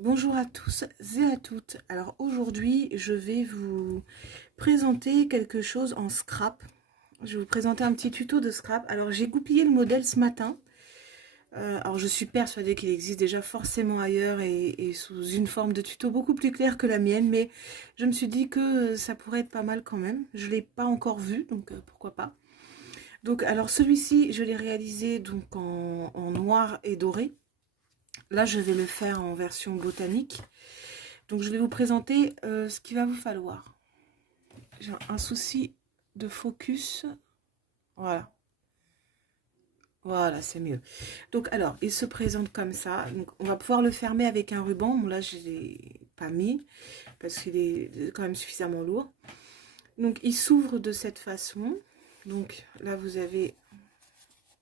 Bonjour à tous et à toutes. Alors aujourd'hui, je vais vous présenter quelque chose en scrap. Je vais vous présenter un petit tuto de scrap. Alors j'ai goupillé le modèle ce matin. Alors je suis persuadée qu'il existe déjà forcément ailleurs et sous une forme de tuto beaucoup plus claire que la mienne. Mais je me suis dit que ça pourrait être pas mal quand même. Je ne l'ai pas encore vu, donc pourquoi pas. Donc alors celui-ci, je l'ai réalisé donc en noir et doré. Là, je vais le faire en version botanique. Donc, je vais vous présenter ce qu'il va vous falloir. J'ai un souci de focus. Voilà. Voilà, c'est mieux. Donc, alors, il se présente comme ça. Donc, on va pouvoir le fermer avec un ruban. Bon, là, je ne l'ai pas mis parce qu'il est quand même suffisamment lourd. Donc, il s'ouvre de cette façon. Donc, là, vous avez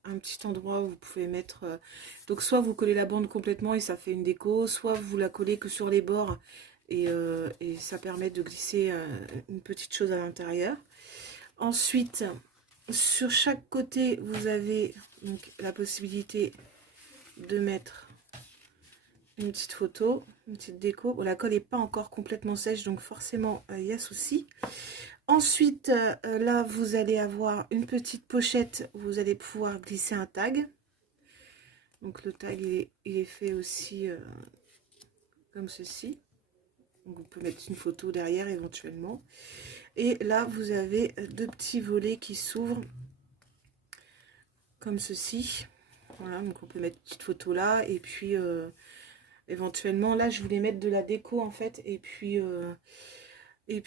un petit endroit où vous pouvez mettre... donc, soit vous collez la bande complètement et ça fait une déco, soit vous la collez que sur les bords et ça permet de glisser une petite chose à l'intérieur. Ensuite, sur chaque côté, vous avez donc la possibilité de mettre une petite photo, une petite déco. Bon, la colle n'est pas encore complètement sèche, donc forcément, il y a souci. Ensuite, là, vous allez avoir une petite pochette où vous allez pouvoir glisser un tag. Donc, le tag, il est fait aussi comme ceci. Donc, on peut mettre une photo derrière éventuellement. Et là, vous avez deux petits volets qui s'ouvrent comme ceci. Voilà, donc on peut mettre une petite photo là. Et puis, éventuellement, là, je voulais mettre de la déco en fait. Et puis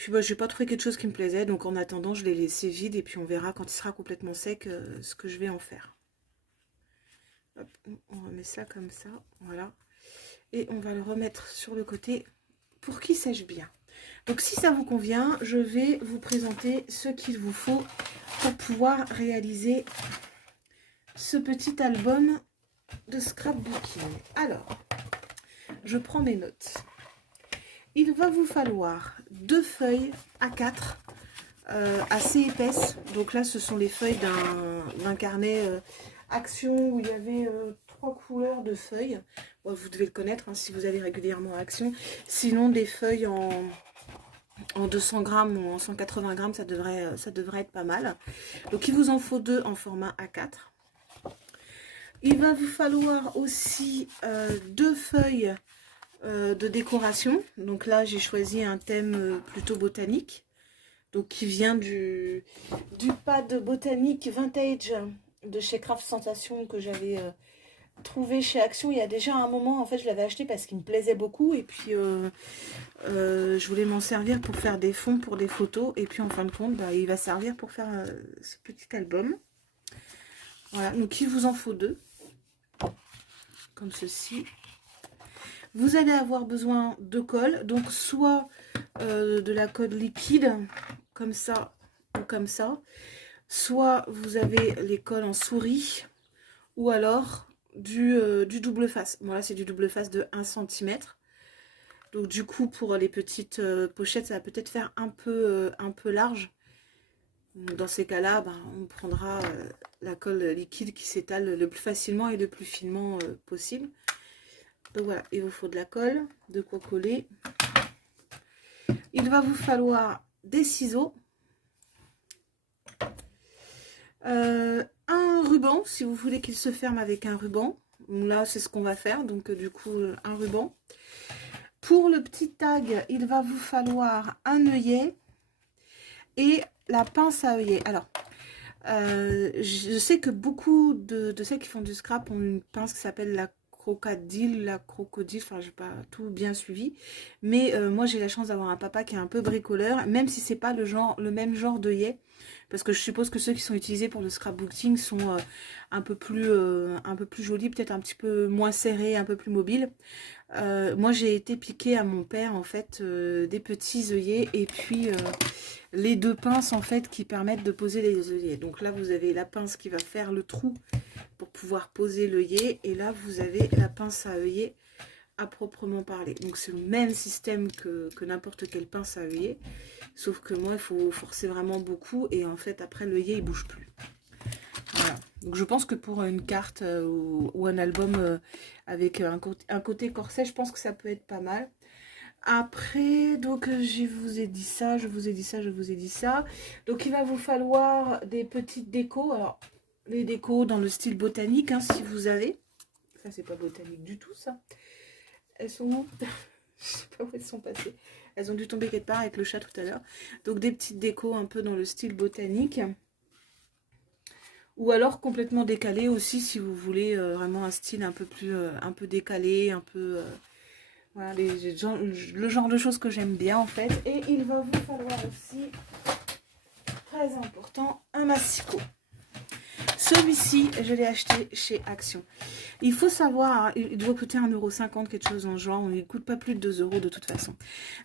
bah, j'ai pas trouvé quelque chose qui me plaisait. Donc, en attendant, je l'ai laissé vide. Et puis, on verra quand il sera complètement sec ce que je vais en faire. Hop, on remet ça comme ça. Voilà. Et on va le remettre sur le côté pour qu'il sèche bien. Donc si ça vous convient, je vais vous présenter ce qu'il vous faut pour pouvoir réaliser ce petit album de scrapbooking. Alors, je prends mes notes. Il va vous falloir deux feuilles A4 assez épaisses. Donc là, ce sont les feuilles d'un carnet Action où il y avait trois couleurs de feuilles. Bon, vous devez le connaître hein, si vous allez régulièrement à Action. Sinon, des feuilles en 200 grammes ou en 180 grammes, ça devrait être pas mal. Donc, il vous en faut deux en format A4. Il va vous falloir aussi deux feuilles de décoration. Donc là, j'ai choisi un thème plutôt botanique. Donc, qui vient du pad botanique vintage de chez Craft Sensation que j'avais trouvé chez Action il y a déjà un moment. En fait, je l'avais acheté parce qu'il me plaisait beaucoup et puis je voulais m'en servir pour faire des fonds pour des photos et puis en fin de compte, bah, il va servir pour faire ce petit album. Voilà, donc il vous en faut deux, comme ceci. Vous allez avoir besoin de colle, donc soit de la colle liquide, comme ça ou comme ça, soit vous avez les colles en souris, ou alors du double face. Voilà, c'est du double face de 1 cm. Donc du coup, pour les petites pochettes, ça va peut-être faire un peu large. Dans ces cas-là, ben, on prendra la colle liquide qui s'étale le plus facilement et le plus finement possible. Donc voilà, il vous faut de la colle, de quoi coller. Il va vous falloir des ciseaux. Un ruban, si vous voulez qu'il se ferme avec un ruban. Là, c'est ce qu'on va faire, donc du coup, un ruban. Pour le petit tag, il va vous falloir un œillet et la pince à œillet. Alors, je sais que beaucoup de celles qui font du scrap ont une pince qui s'appelle la crocodile, enfin j'ai pas tout bien suivi, mais moi j'ai la chance d'avoir un papa qui est un peu bricoleur, même si c'est pas le même genre d'œillet, parce que je suppose que ceux qui sont utilisés pour le scrapbooking sont un peu plus jolis, peut-être un petit peu moins serrés, un peu plus mobiles. Moi j'ai été piquée à mon père en fait des petits œillets et puis les deux pinces en fait qui permettent de poser les œillets. Donc là vous avez la pince qui va faire le trou pour pouvoir poser l'œillet et là vous avez la pince à œillet à proprement parler. Donc c'est le même système que n'importe quelle pince à œillet, sauf que moi il faut forcer vraiment beaucoup et en fait après l'œillet il bouge plus. Voilà. Donc je pense que pour une carte ou un album avec un côté corset, je pense que ça peut être pas mal. Après, donc je vous ai dit ça, je vous ai dit ça, je vous ai dit ça. Donc il va vous falloir des petites décos. Alors, les décos dans le style botanique, hein, si vous avez. Ça, c'est pas botanique du tout, ça. Elles sont où? Je sais pas où elles sont passées. Elles ont dû tomber quelque part avec le chat tout à l'heure. Donc des petites décos un peu dans le style botanique. Ou alors complètement décalé aussi, si vous voulez vraiment un style un peu plus un peu décalé, un peu... voilà, le genre de choses que j'aime bien en fait. Et il va vous falloir aussi, très important, un massicot. Celui-ci, je l'ai acheté chez Action. Il faut savoir, il doit coûter 1,50 €, quelque chose en genre. Il ne coûte pas plus de 2 € de toute façon.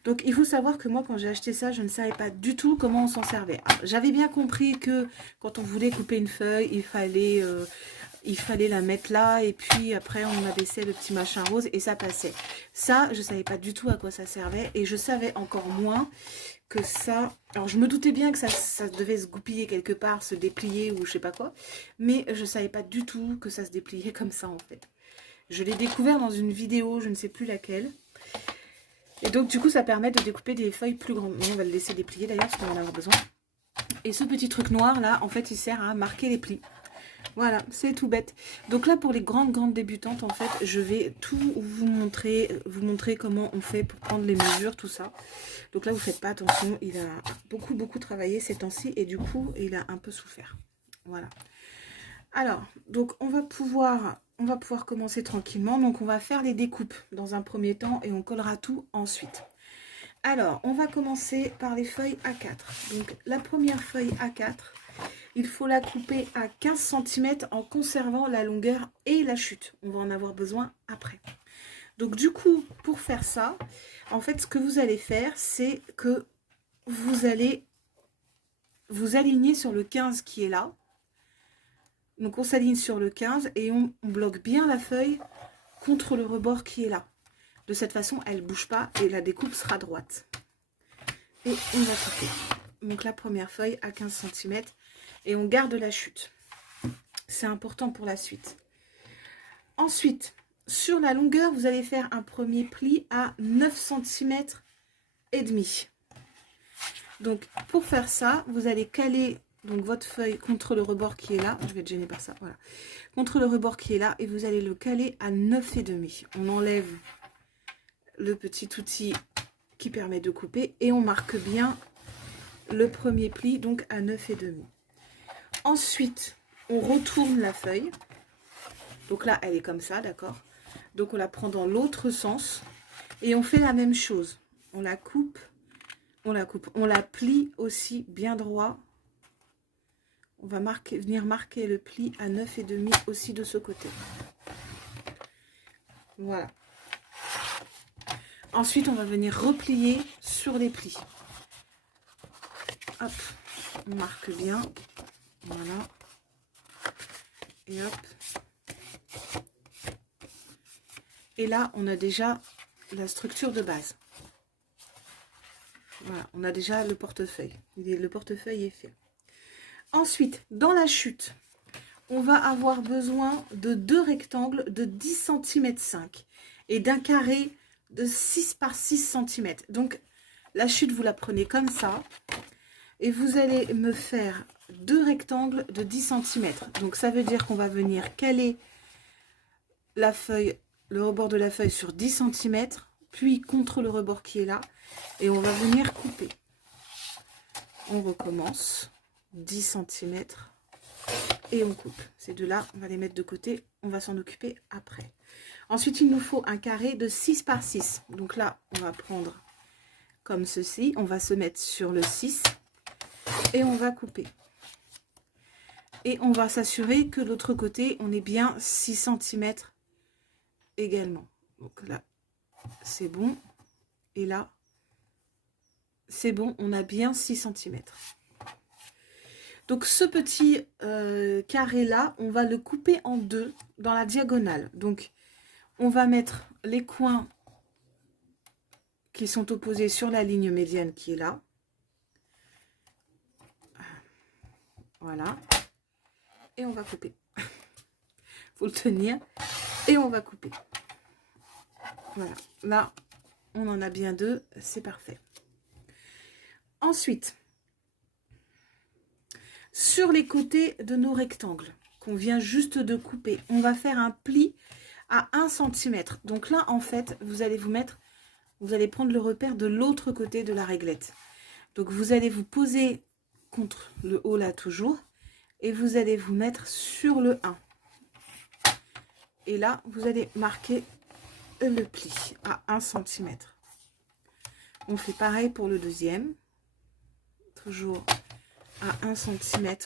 Donc, il faut savoir que moi, quand j'ai acheté ça, je ne savais pas du tout comment on s'en servait. J'avais bien compris que quand on voulait couper une feuille, il fallait la mettre là. Et puis, après, on abaissait le petit machin rose et ça passait. Ça, je ne savais pas du tout à quoi ça servait. Et je savais encore moins que ça... Alors, je me doutais bien que ça devait se goupiller quelque part, se déplier ou je sais pas quoi. Mais je savais pas du tout que ça se dépliait comme ça, en fait. Je l'ai découvert dans une vidéo, je ne sais plus laquelle. Et donc, du coup, ça permet de découper des feuilles plus grandes. On va le laisser déplier d'ailleurs, parce qu'on va en avoir besoin. Et ce petit truc noir, là, en fait, il sert à marquer les plis. Voilà, c'est tout bête. Donc là, pour les grandes débutantes, en fait, je vais tout vous montrer comment on fait pour prendre les mesures, tout ça. Donc là, vous faites pas attention, il a beaucoup travaillé ces temps-ci et du coup, il a un peu souffert. Voilà. Alors, donc on va pouvoir commencer tranquillement. Donc on va faire les découpes dans un premier temps et on collera tout ensuite. Alors, on va commencer par les feuilles A4. Donc la première feuille A4, il faut la couper à 15 cm en conservant la longueur et la chute. On va en avoir besoin après. Donc du coup, pour faire ça, en fait, ce que vous allez faire, c'est que vous allez vous aligner sur le 15 qui est là. Donc on s'aligne sur le 15 et on bloque bien la feuille contre le rebord qui est là. De cette façon, elle ne bouge pas et la découpe sera droite. Et on va couper. Donc la première feuille à 15 cm et on garde la chute. C'est important pour la suite. Ensuite, sur la longueur, vous allez faire un premier pli à 9 cm et demi. Donc pour faire ça, vous allez caler donc votre feuille contre le rebord qui est là. Je vais être gênée par ça, voilà. Contre le rebord qui est là et vous allez le caler à 9,5. On enlève le petit outil qui permet de couper et on marque bien le premier pli donc à 9,5. Ensuite, on retourne la feuille. Donc là, elle est comme ça, d'accord? Donc on la prend dans l'autre sens et on fait la même chose. On la coupe, on la plie aussi bien droit. On va venir marquer le pli à 9,5 aussi de ce côté. Voilà. Ensuite, on va venir replier sur les plis. Hop, on marque bien. Voilà. Et hop. Et là, on a déjà la structure de base. Voilà, on a déjà le portefeuille. Le portefeuille est fait. Ensuite, dans la chute, on va avoir besoin de 2 rectangles de 10 cm 5 et d'un carré de 6 par 6 cm. Donc, la chute, vous la prenez comme ça. Et vous allez me faire 2 rectangles de 10 cm. Donc, ça veut dire qu'on va venir caler la feuille, le rebord de la feuille sur 10 cm, puis contre le rebord qui est là. Et on va venir couper. On recommence. 10 cm. Et on coupe. Ces deux-là, on va les mettre de côté. On va s'en occuper après. Ensuite, il nous faut un carré de 6 par 6. Donc là, on va prendre comme ceci. On va se mettre sur le 6. Et on va couper. Et on va s'assurer que de l'autre côté, on est bien 6 cm également. Donc là, c'est bon. Et là, c'est bon. On a bien 6 cm. Donc ce petit carré là, on va le couper en deux dans la diagonale. Donc on va mettre les coins qui sont opposés sur la ligne médiane qui est là. Voilà. Et on va couper. faut le tenir. Et on va couper. Voilà, là, on en a bien 2, c'est parfait. Ensuite, sur les côtés de nos rectangles, qu'on vient juste de couper, on va faire un pli à 1 cm. Donc là, en fait, vous allez prendre le repère de l'autre côté de la réglette. Donc vous allez vous poser contre le haut là toujours, et vous allez vous mettre sur le 1. Et là, vous allez marquer le pli à 1 cm. On fait pareil pour le deuxième. Toujours à 1 cm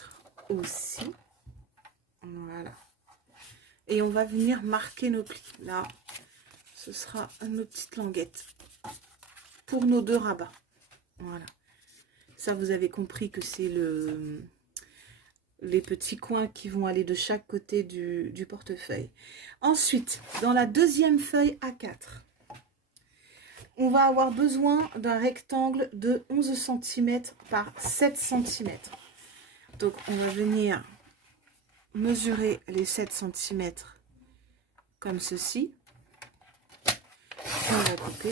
aussi. Voilà. Et on va venir marquer nos plis. Là, ce sera nos petites languettes pour nos 2 rabats. Voilà. Ça, vous avez compris que c'est les petits coins qui vont aller de chaque côté du portefeuille. Ensuite, dans la deuxième feuille A4, on va avoir besoin d'un rectangle de 11 cm par 7 cm. Donc, on va venir mesurer les 7 cm comme ceci. On va couper.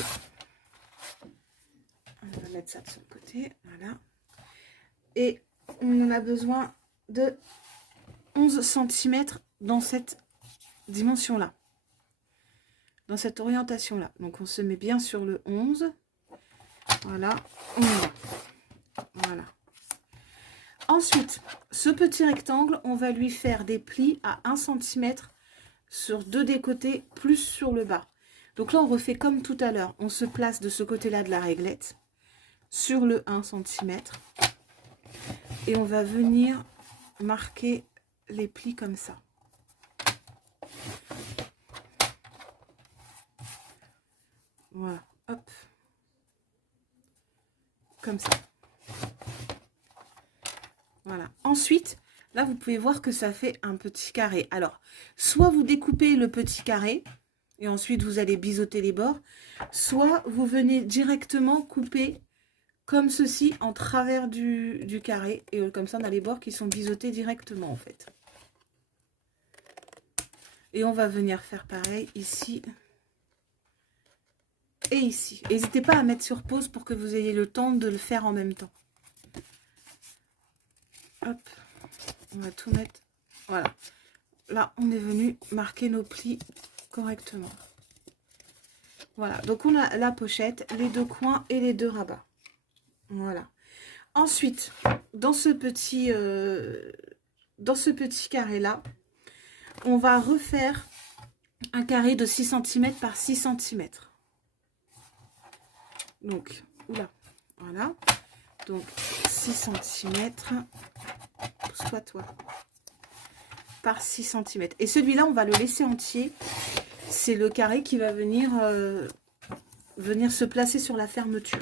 On va mettre ça de son côté. Voilà. Et on en a besoin de 11 cm dans cette dimension-là. Dans cette orientation-là. Donc, on se met bien sur le 11. Voilà. Voilà. Ensuite, ce petit rectangle, on va lui faire des plis à 1 cm sur 2 des côtés, plus sur le bas. Donc là, on refait comme tout à l'heure. On se place de ce côté-là de la réglette, sur le 1 cm. Et on va venir marquer les plis comme ça. Voilà, hop. Comme ça. Voilà. Ensuite, là, vous pouvez voir que ça fait un petit carré. Alors, soit vous découpez le petit carré, et ensuite vous allez biseauter les bords, soit vous venez directement couper comme ceci en travers du carré. Et comme ça, on a les bords qui sont biseautés directement, en fait. Et on va venir faire pareil ici et ici. N'hésitez pas à mettre sur pause pour que vous ayez le temps de le faire en même temps. Hop, on va tout mettre. Voilà. Là, on est venu marquer nos plis correctement. Voilà. Donc, on a la pochette, les 2 coins et les 2 rabats. Voilà. Ensuite, dans ce petit carré-là, on va refaire un carré de 6 cm par 6 cm. Donc, oula, voilà. Donc, 6 cm, pousse-toi, toi, par 6 cm. Et celui-là, on va le laisser entier. C'est le carré qui va venir se placer sur la fermeture.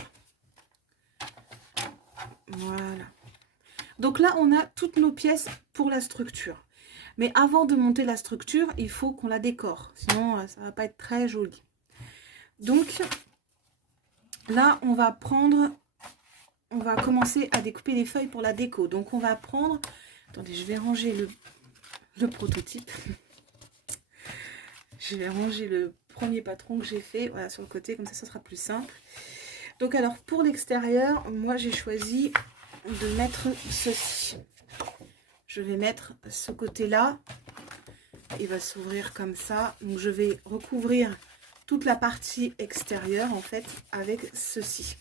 Voilà. Donc là, on a toutes nos pièces pour la structure. Mais avant de monter la structure, il faut qu'on la décore. Sinon, ça ne va pas être très joli. Donc, là, on va commencer à découper les feuilles pour la déco. Donc, on va prendre... Attendez, je vais ranger le prototype. Je vais ranger le premier patron que j'ai fait. Voilà, sur le côté, comme ça sera plus simple. Donc, alors, pour l'extérieur, moi, j'ai choisi de mettre ceci. Je vais mettre ce côté-là. Il va s'ouvrir comme ça. Donc, je vais recouvrir toute la partie extérieure, en fait, avec ceci.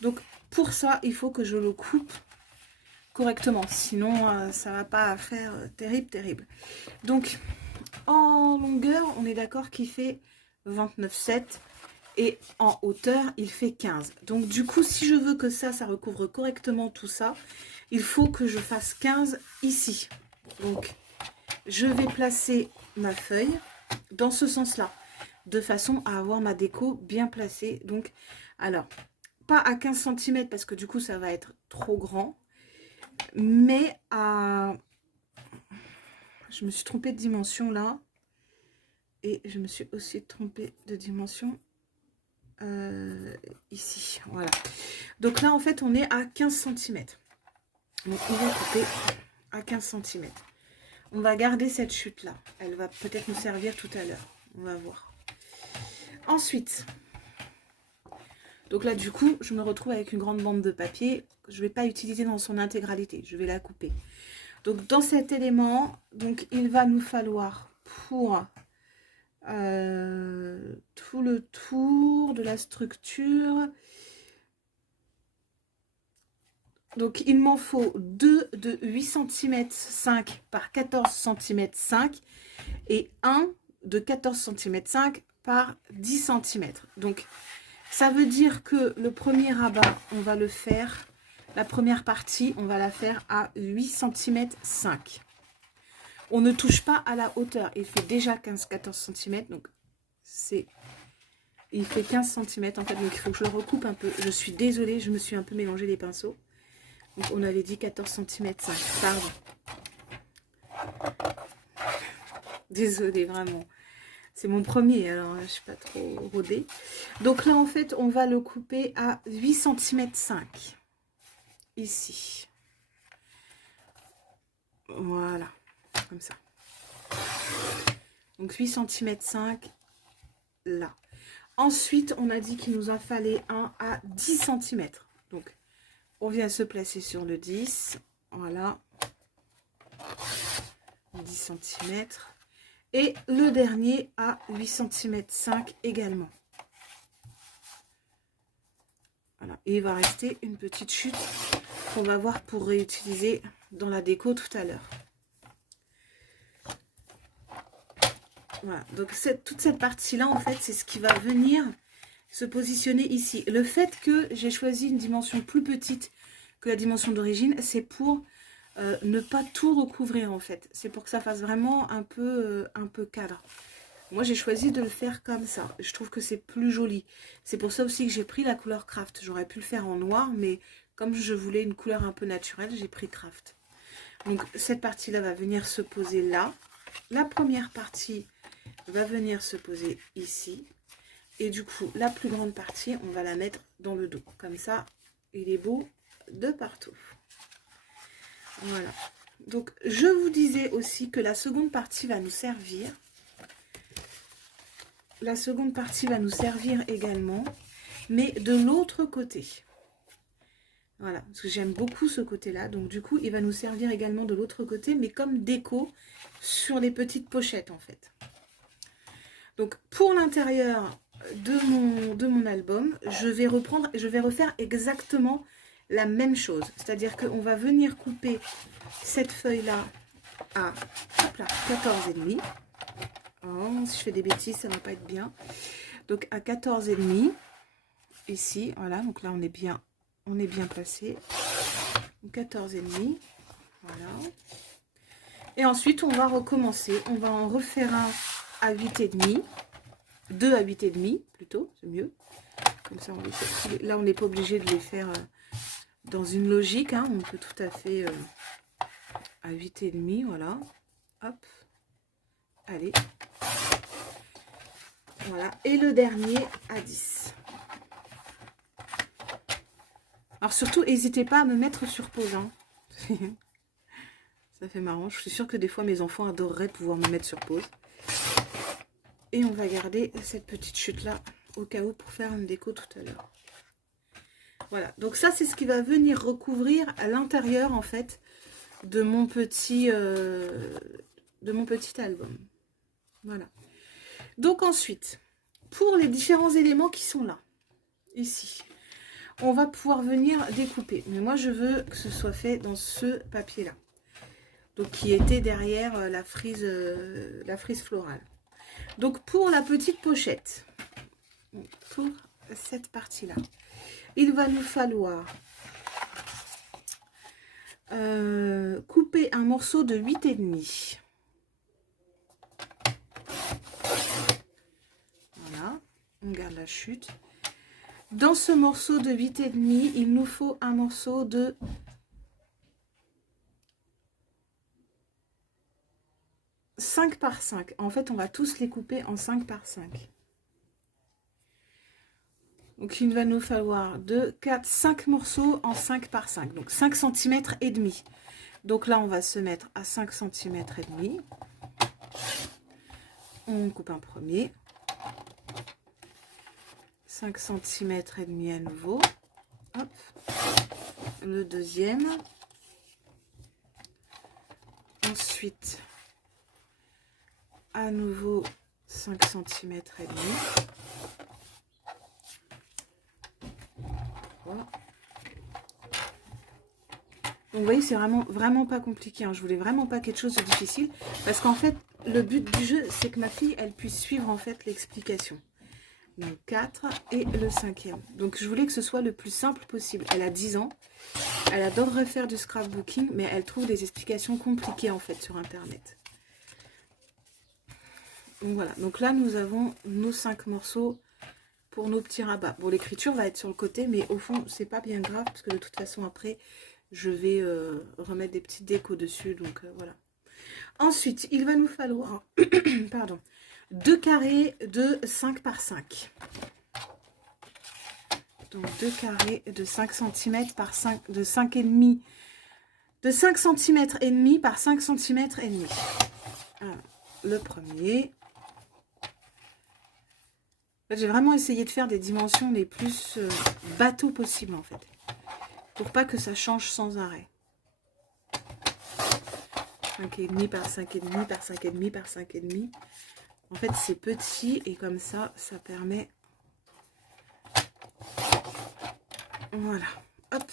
Donc, pour ça, il faut que je le coupe correctement. Sinon, ça ne va pas faire terrible. Donc, en longueur, on est d'accord qu'il fait 29,7 et en hauteur, il fait 15. Donc, du coup, si je veux que ça recouvre correctement tout ça, il faut que je fasse 15 ici. Donc, je vais placer ma feuille dans ce sens-là, de façon à avoir ma déco bien placée. Donc, alors, pas à 15 cm parce que du coup, ça va être trop grand, mais à... Je me suis trompée de dimension là. Et je me suis aussi trompée de dimension ici. Voilà. Donc là, en fait, on est à 15 cm. Donc, on va couper à 15 cm. On va garder cette chute-là. Elle va peut-être nous servir tout à l'heure. On va voir. Ensuite, donc là, du coup, je me retrouve avec une grande bande de papier. Je ne vais pas utiliser dans son intégralité. Je vais la couper. Donc, dans cet élément, donc, il va nous falloir pour tout le tour de la structure. Donc, il m'en faut 2 de 8 cm 5 par 14 cm 5 et 1 de 14 cm 5 par 10 cm. Donc, ça veut dire que le premier rabat, on va le faire, la première partie, on va la faire à 8 cm 5. On ne touche pas à la hauteur. Il fait déjà 15-14 cm, donc il fait 15 cm en fait, donc il faut que je le recoupe un peu. Je suis désolée, je me suis un peu mélangé les pinceaux. Donc on avait dit 14 cm 5, pardon. Désolée, vraiment. C'est mon premier, alors je ne suis pas trop rodée. Donc là, en fait, on va le couper à 8 cm 5. Ici. Voilà, comme ça. Donc 8 cm 5, là. Ensuite, on a dit qu'il nous en fallait un à 10 cm. Donc, on vient se placer sur le 10. Voilà. 10 cm. Et le dernier à 8 cm 5 également. Voilà. Et il va rester une petite chute qu'on va voir pour réutiliser dans la déco tout à l'heure. Voilà. Donc toute cette partie-là, en fait, c'est ce qui va venir se positionner ici. Le fait que j'ai choisi une dimension plus petite que la dimension d'origine, c'est pour ne pas tout recouvrir en fait. C'est pour que ça fasse vraiment un peu cadre. Moi j'ai choisi de le faire comme ça. Je trouve que c'est plus joli. C'est pour ça aussi que j'ai pris la couleur craft. J'aurais pu le faire en noir, mais comme je voulais une couleur un peu naturelle, j'ai pris craft. Donc cette partie-là va venir se poser là. La première partie va venir se poser ici. Et du coup, la plus grande partie, on va la mettre dans le dos. Comme ça, il est beau de partout. Voilà. Donc, je vous disais aussi que la seconde partie va nous servir. La seconde partie va nous servir également, mais de l'autre côté. Voilà, parce que j'aime beaucoup ce côté-là. Donc, du coup, il va nous servir également de l'autre côté, mais comme déco sur les petites pochettes, en fait. Donc, pour l'intérieur de mon album, je vais refaire exactement la même chose. C'est-à-dire qu'on va venir couper cette feuille-là à hop là, 14,5. Oh, si je fais des bêtises, ça ne va pas être bien. Donc à 14,5. Ici, voilà. Donc là, on est bien placé. 14,5. Voilà. Et ensuite, on va recommencer. On va en refaire un à 8,5. 2 à 8,5 plutôt, c'est mieux. Comme ça, là, on n'est pas obligé de les faire dans une logique. Hein. On peut tout à fait à 8,5, voilà. Hop. Allez. Voilà. Et le dernier à 10. Alors surtout, n'hésitez pas à me mettre sur pause. Hein. Ça fait marrant. Je suis sûre que des fois, mes enfants adoreraient pouvoir me mettre sur pause. Et on va garder cette petite chute-là au cas où pour faire une déco tout à l'heure. Voilà. Donc ça, c'est ce qui va venir recouvrir à l'intérieur, en fait, de mon petit album. Voilà. Donc ensuite, pour les différents éléments qui sont là, ici, on va pouvoir venir découper. Mais moi, je veux que ce soit fait dans ce papier-là. Donc, qui était derrière la frise florale. Donc, pour la petite pochette, pour cette partie-là, il va nous falloir couper un morceau de 8,5. Voilà, on garde la chute. Dans ce morceau de 8,5, il nous faut un morceau de 5 par 5. En fait, on va tous les couper en 5 par 5. Donc, il va nous falloir 2, 4, 5 morceaux en 5 par 5. Donc, 5 cm et demi. Donc là, on va se mettre à 5 cm et demi. On coupe un premier. 5 cm et demi à nouveau. Hop. Le deuxième. Ensuite, à nouveau 5 cm et demi. Voilà. Donc vous voyez, c'est vraiment pas compliqué, hein. Je voulais vraiment pas quelque chose de difficile. Parce qu'en fait, le but du jeu, c'est que ma fille, elle puisse suivre en fait l'explication. Donc 4 et le cinquième. Donc je voulais que ce soit le plus simple possible. Elle a 10 ans. Elle adorerait faire du scrapbooking, mais elle trouve des explications compliquées en fait sur internet. Donc voilà. Donc là, nous avons nos 5 morceaux pour nos petits rabats. Bon, l'écriture va être sur le côté, mais au fond, c'est pas bien grave, parce que de toute façon, après, je vais remettre des petites décos dessus. Donc voilà. Ensuite, il va nous falloir pardon, 2 carrés de 5 par 5. Donc 2 carrés de 5 cm par 5, de 5,5, de 5 cm et demi par 5 cm et demi. Alors, le premier. J'ai vraiment essayé de faire des dimensions les plus bateaux possibles en fait. Pour pas que ça change sans arrêt. 5,5 par 5,5 par 5,5 par 5,5. En fait, c'est petit et comme ça, ça permet... Voilà. Hop.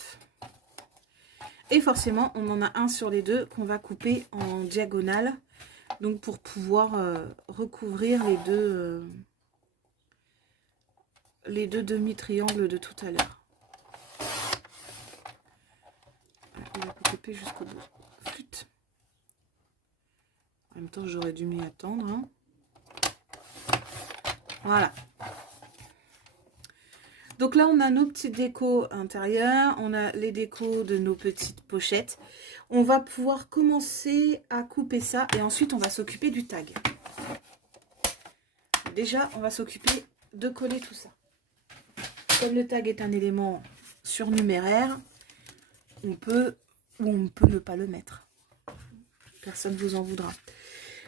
Et forcément, on en a un sur les deux qu'on va couper en diagonale. Donc, pour pouvoir recouvrir les deux demi-triangles de tout à l'heure. On va couper jusqu'au bout. Flûte. En même temps, j'aurais dû m'y attendre. Hein. Voilà. Donc là, on a nos petites décos intérieures. On a les décos de nos petites pochettes. On va pouvoir commencer à couper ça. Et ensuite, on va s'occuper du tag. Déjà, on va s'occuper de coller tout ça. Comme le tag est un élément surnuméraire, on peut ou on peut ne pas le mettre. Personne ne vous en voudra.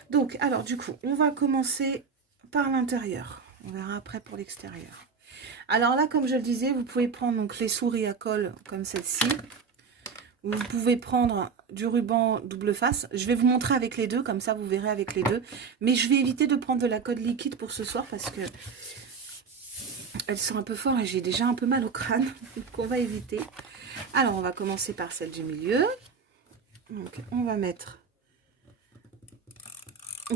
Donc, alors du coup, on va commencer par l'intérieur. On verra après pour l'extérieur. Alors là, comme je le disais, vous pouvez prendre donc les souris à colle comme celle-ci. Vous pouvez prendre du ruban double face. Je vais vous montrer avec les deux, comme ça vous verrez avec les deux. Mais je vais éviter de prendre de la colle liquide pour ce soir parce que elles sont un peu fortes et j'ai déjà un peu mal au crâne. Donc on va éviter. Alors on va commencer par celle du milieu. Donc on va mettre...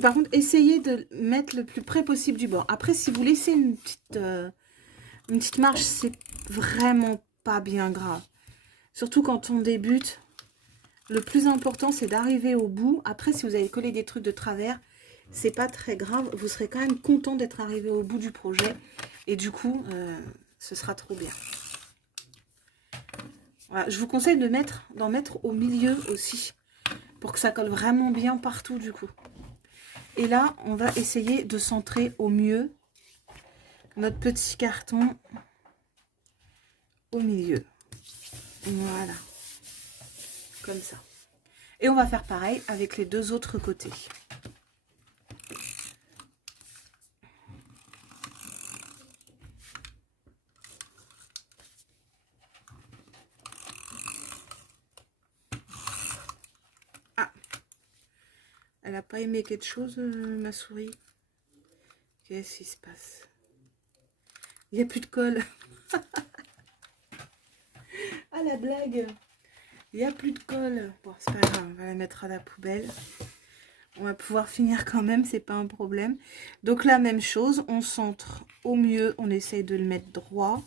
Par contre, essayez de mettre le plus près possible du bord. Après, si vous laissez une petite marge, c'est vraiment pas bien grave. Surtout quand on débute. Le plus important, c'est d'arriver au bout. Après, si vous avez collé des trucs de travers, c'est pas très grave. Vous serez quand même content d'être arrivé au bout du projet. Et du coup, ce sera trop bien. Voilà, je vous conseille d'en mettre au milieu aussi. Pour que ça colle vraiment bien partout du coup. Et là, on va essayer de centrer au mieux notre petit carton au milieu. Voilà. Comme ça. Et on va faire pareil avec les deux autres côtés. Ah, elle n'a pas aimé quelque chose, ma souris. Qu'est-ce qui se passe? Il n'y a plus de colle. Ah, la blague. Il n'y a plus de colle. Bon, c'est pas grave, on va la mettre à la poubelle. On va pouvoir finir quand même, c'est pas un problème. Donc la même chose, on centre au mieux, on essaye de le mettre droit.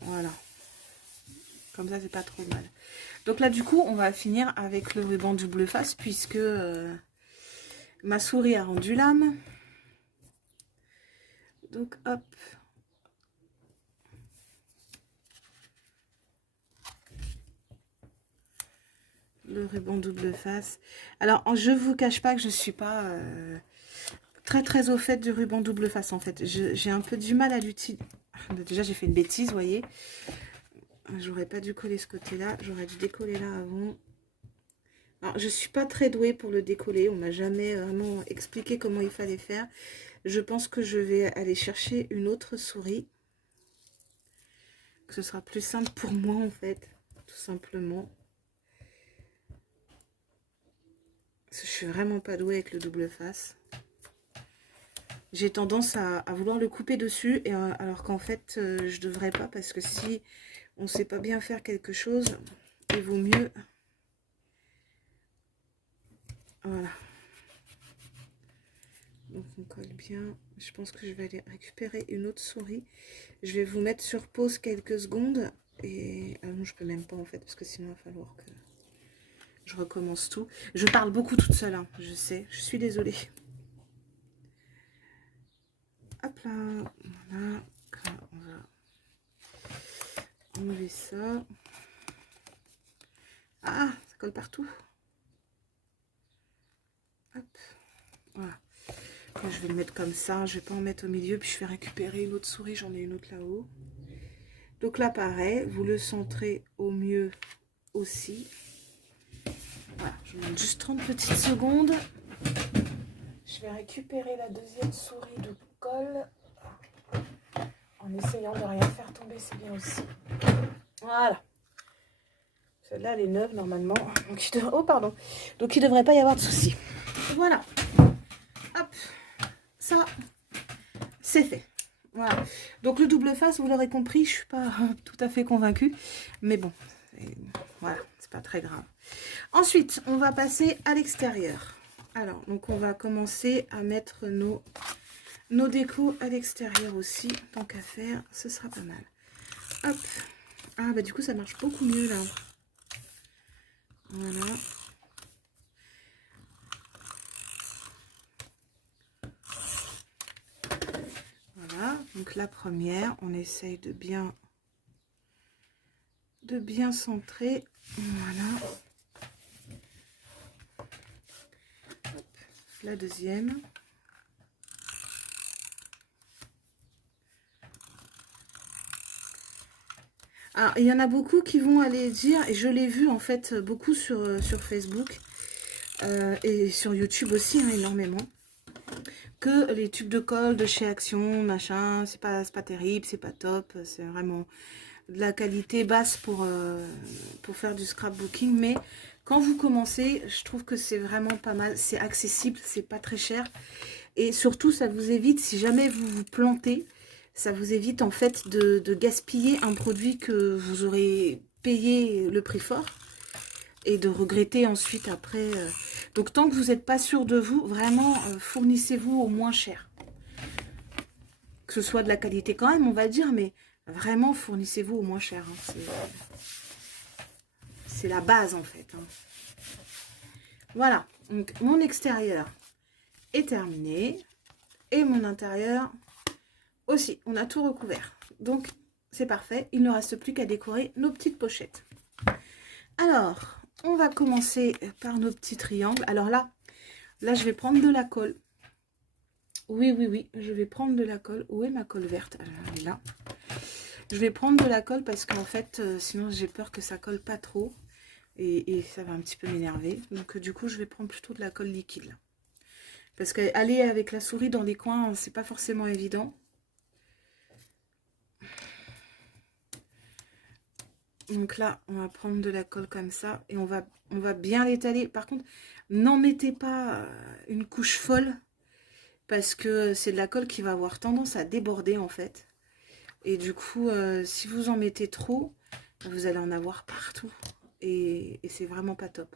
Voilà. Comme ça, c'est pas trop mal. Donc là, du coup, on va finir avec le ruban double face, puisque ma souris a rendu l'âme. Donc, hop. Le ruban double face. Alors, je vous cache pas que je suis pas très au fait du ruban double face, en fait. J'ai un peu du mal à l'utiliser. Déjà, j'ai fait une bêtise, vous voyez. J'aurais pas dû coller ce côté-là. J'aurais dû décoller là avant. Alors, je suis pas très douée pour le décoller. On m'a jamais vraiment expliqué comment il fallait faire. Je pense que je vais aller chercher une autre souris. Que ce sera plus simple pour moi, en fait. Tout simplement. Parce que je suis vraiment pas douée avec le double face. J'ai tendance à vouloir le couper dessus, et, alors qu'en fait, je devrais pas. Parce que si on sait pas bien faire quelque chose, il vaut mieux... Voilà. Donc on colle bien. Je pense que je vais aller récupérer une autre souris. Je vais vous mettre sur pause quelques secondes. Et ah non, je peux même pas en fait, parce que sinon il va falloir que je recommence tout. Je parle beaucoup toute seule, hein, je sais. Je suis désolée. Hop là. Voilà. Là, on va enlever ça. Ah, ça colle partout. Hop. Voilà. Là, je vais le mettre comme ça. Je vais pas en mettre au milieu. Puis je vais récupérer une autre souris. J'en ai une autre là-haut. Donc là, pareil. Vous le centrez au mieux aussi. Voilà. Je vous demande juste 30 petites secondes. Je vais récupérer la deuxième souris de colle. En essayant de rien faire tomber, c'est bien aussi. Voilà. Celle-là, elle est neuve normalement. Donc, oh, pardon. Donc, il ne devrait pas y avoir de souci. Voilà. Hop. Ça, c'est fait. Voilà. Donc, le double face, vous l'aurez compris, je ne suis pas tout à fait convaincue. Mais bon, voilà, c'est pas très grave. Ensuite, on va passer à l'extérieur. Alors, donc, on va commencer à mettre nos décos à l'extérieur aussi. Tant qu'à faire, ce sera pas mal. Hop. Ah, bah du coup, ça marche beaucoup mieux, là. Voilà. Voilà. Donc, la première, on essaye de bien centrer. Voilà. Hop. La deuxième. Alors, il y en a beaucoup qui vont aller dire, et je l'ai vu en fait beaucoup sur Facebook et sur YouTube aussi, hein, énormément, que les tubes de colle de chez Action, machin, c'est pas terrible, c'est pas top, c'est vraiment de la qualité basse pour faire du scrapbooking. Mais quand vous commencez, je trouve que c'est vraiment pas mal, c'est accessible, c'est pas très cher. Et surtout, ça vous évite, si jamais vous vous plantez, ça vous évite en fait de gaspiller un produit que vous aurez payé le prix fort et de regretter ensuite après. Donc tant que vous n'êtes pas sûr de vous, vraiment fournissez-vous au moins cher. Que ce soit de la qualité quand même, on va dire, mais vraiment fournissez-vous au moins cher. Hein. C'est la base en fait. Hein. Voilà, donc mon extérieur est terminé et mon intérieur aussi. On a tout recouvert, donc c'est parfait. Il ne reste plus qu'à décorer nos petites pochettes. Alors, on va commencer par nos petits triangles. Alors là, je vais prendre de la colle. Oui, je vais prendre de la colle. Où est ma colle verte? Alors, elle est là. Je vais prendre de la colle parce qu'en fait, sinon j'ai peur que ça colle pas trop. Et ça va un petit peu m'énerver. Donc du coup, je vais prendre plutôt de la colle liquide. Là. Parce qu'aller avec la souris dans les coins, c'est pas forcément évident. Donc là, on va prendre de la colle comme ça. Et on va bien l'étaler. Par contre, n'en mettez pas une couche folle. Parce que c'est de la colle qui va avoir tendance à déborder en fait. Et du coup, si vous en mettez trop, vous allez en avoir partout. Et c'est vraiment pas top.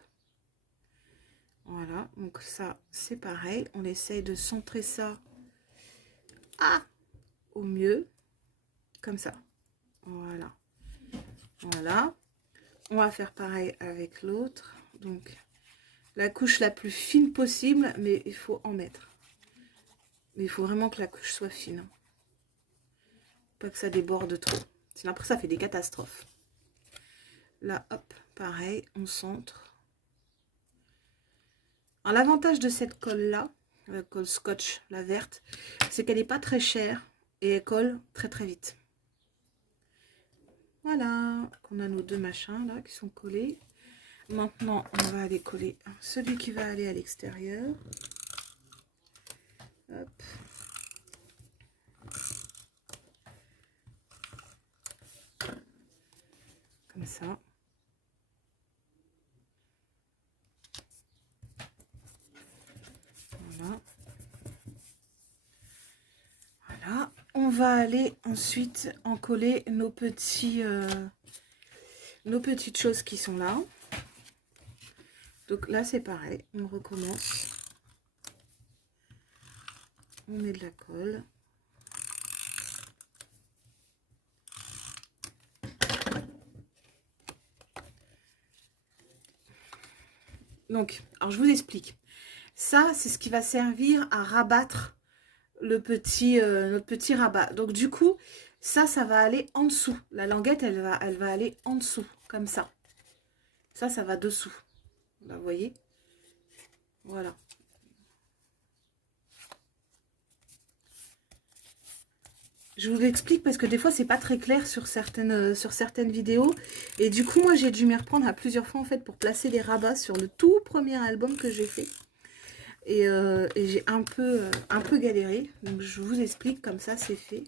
Voilà, donc ça, c'est pareil. On essaye de centrer ça au mieux. Comme ça. Voilà. Voilà. On va faire pareil avec l'autre. Donc, la couche la plus fine possible, mais il faut en mettre. Mais il faut vraiment que la couche soit fine. Pas que ça déborde trop. Sinon, après, ça fait des catastrophes. Là, hop, pareil, on centre. Alors, l'avantage de cette colle-là, la colle scotch, la verte, c'est qu'elle n'est pas très chère et elle colle très très vite. Voilà, on a nos deux machins là qui sont collés. Maintenant, on va aller coller celui qui va aller à l'extérieur. Hop. Comme ça. Voilà. Voilà. On va aller ensuite en coller nos petites choses qui sont là. Donc là, c'est pareil. On recommence. On met de la colle. Donc, alors je vous explique. Ça, c'est ce qui va servir à rabattre le petit, notre petit rabat. Donc du coup, ça va aller en dessous. La languette, elle va aller en dessous, comme ça. Ça va dessous. Là, vous voyez? Voilà. Je vous explique parce que des fois, c'est pas très clair sur certaines vidéos. Et du coup, moi, j'ai dû m'y reprendre à plusieurs fois, en fait, pour placer les rabats sur le tout premier album que j'ai fait. Et j'ai un peu galéré. Donc, je vous explique, comme ça, c'est fait.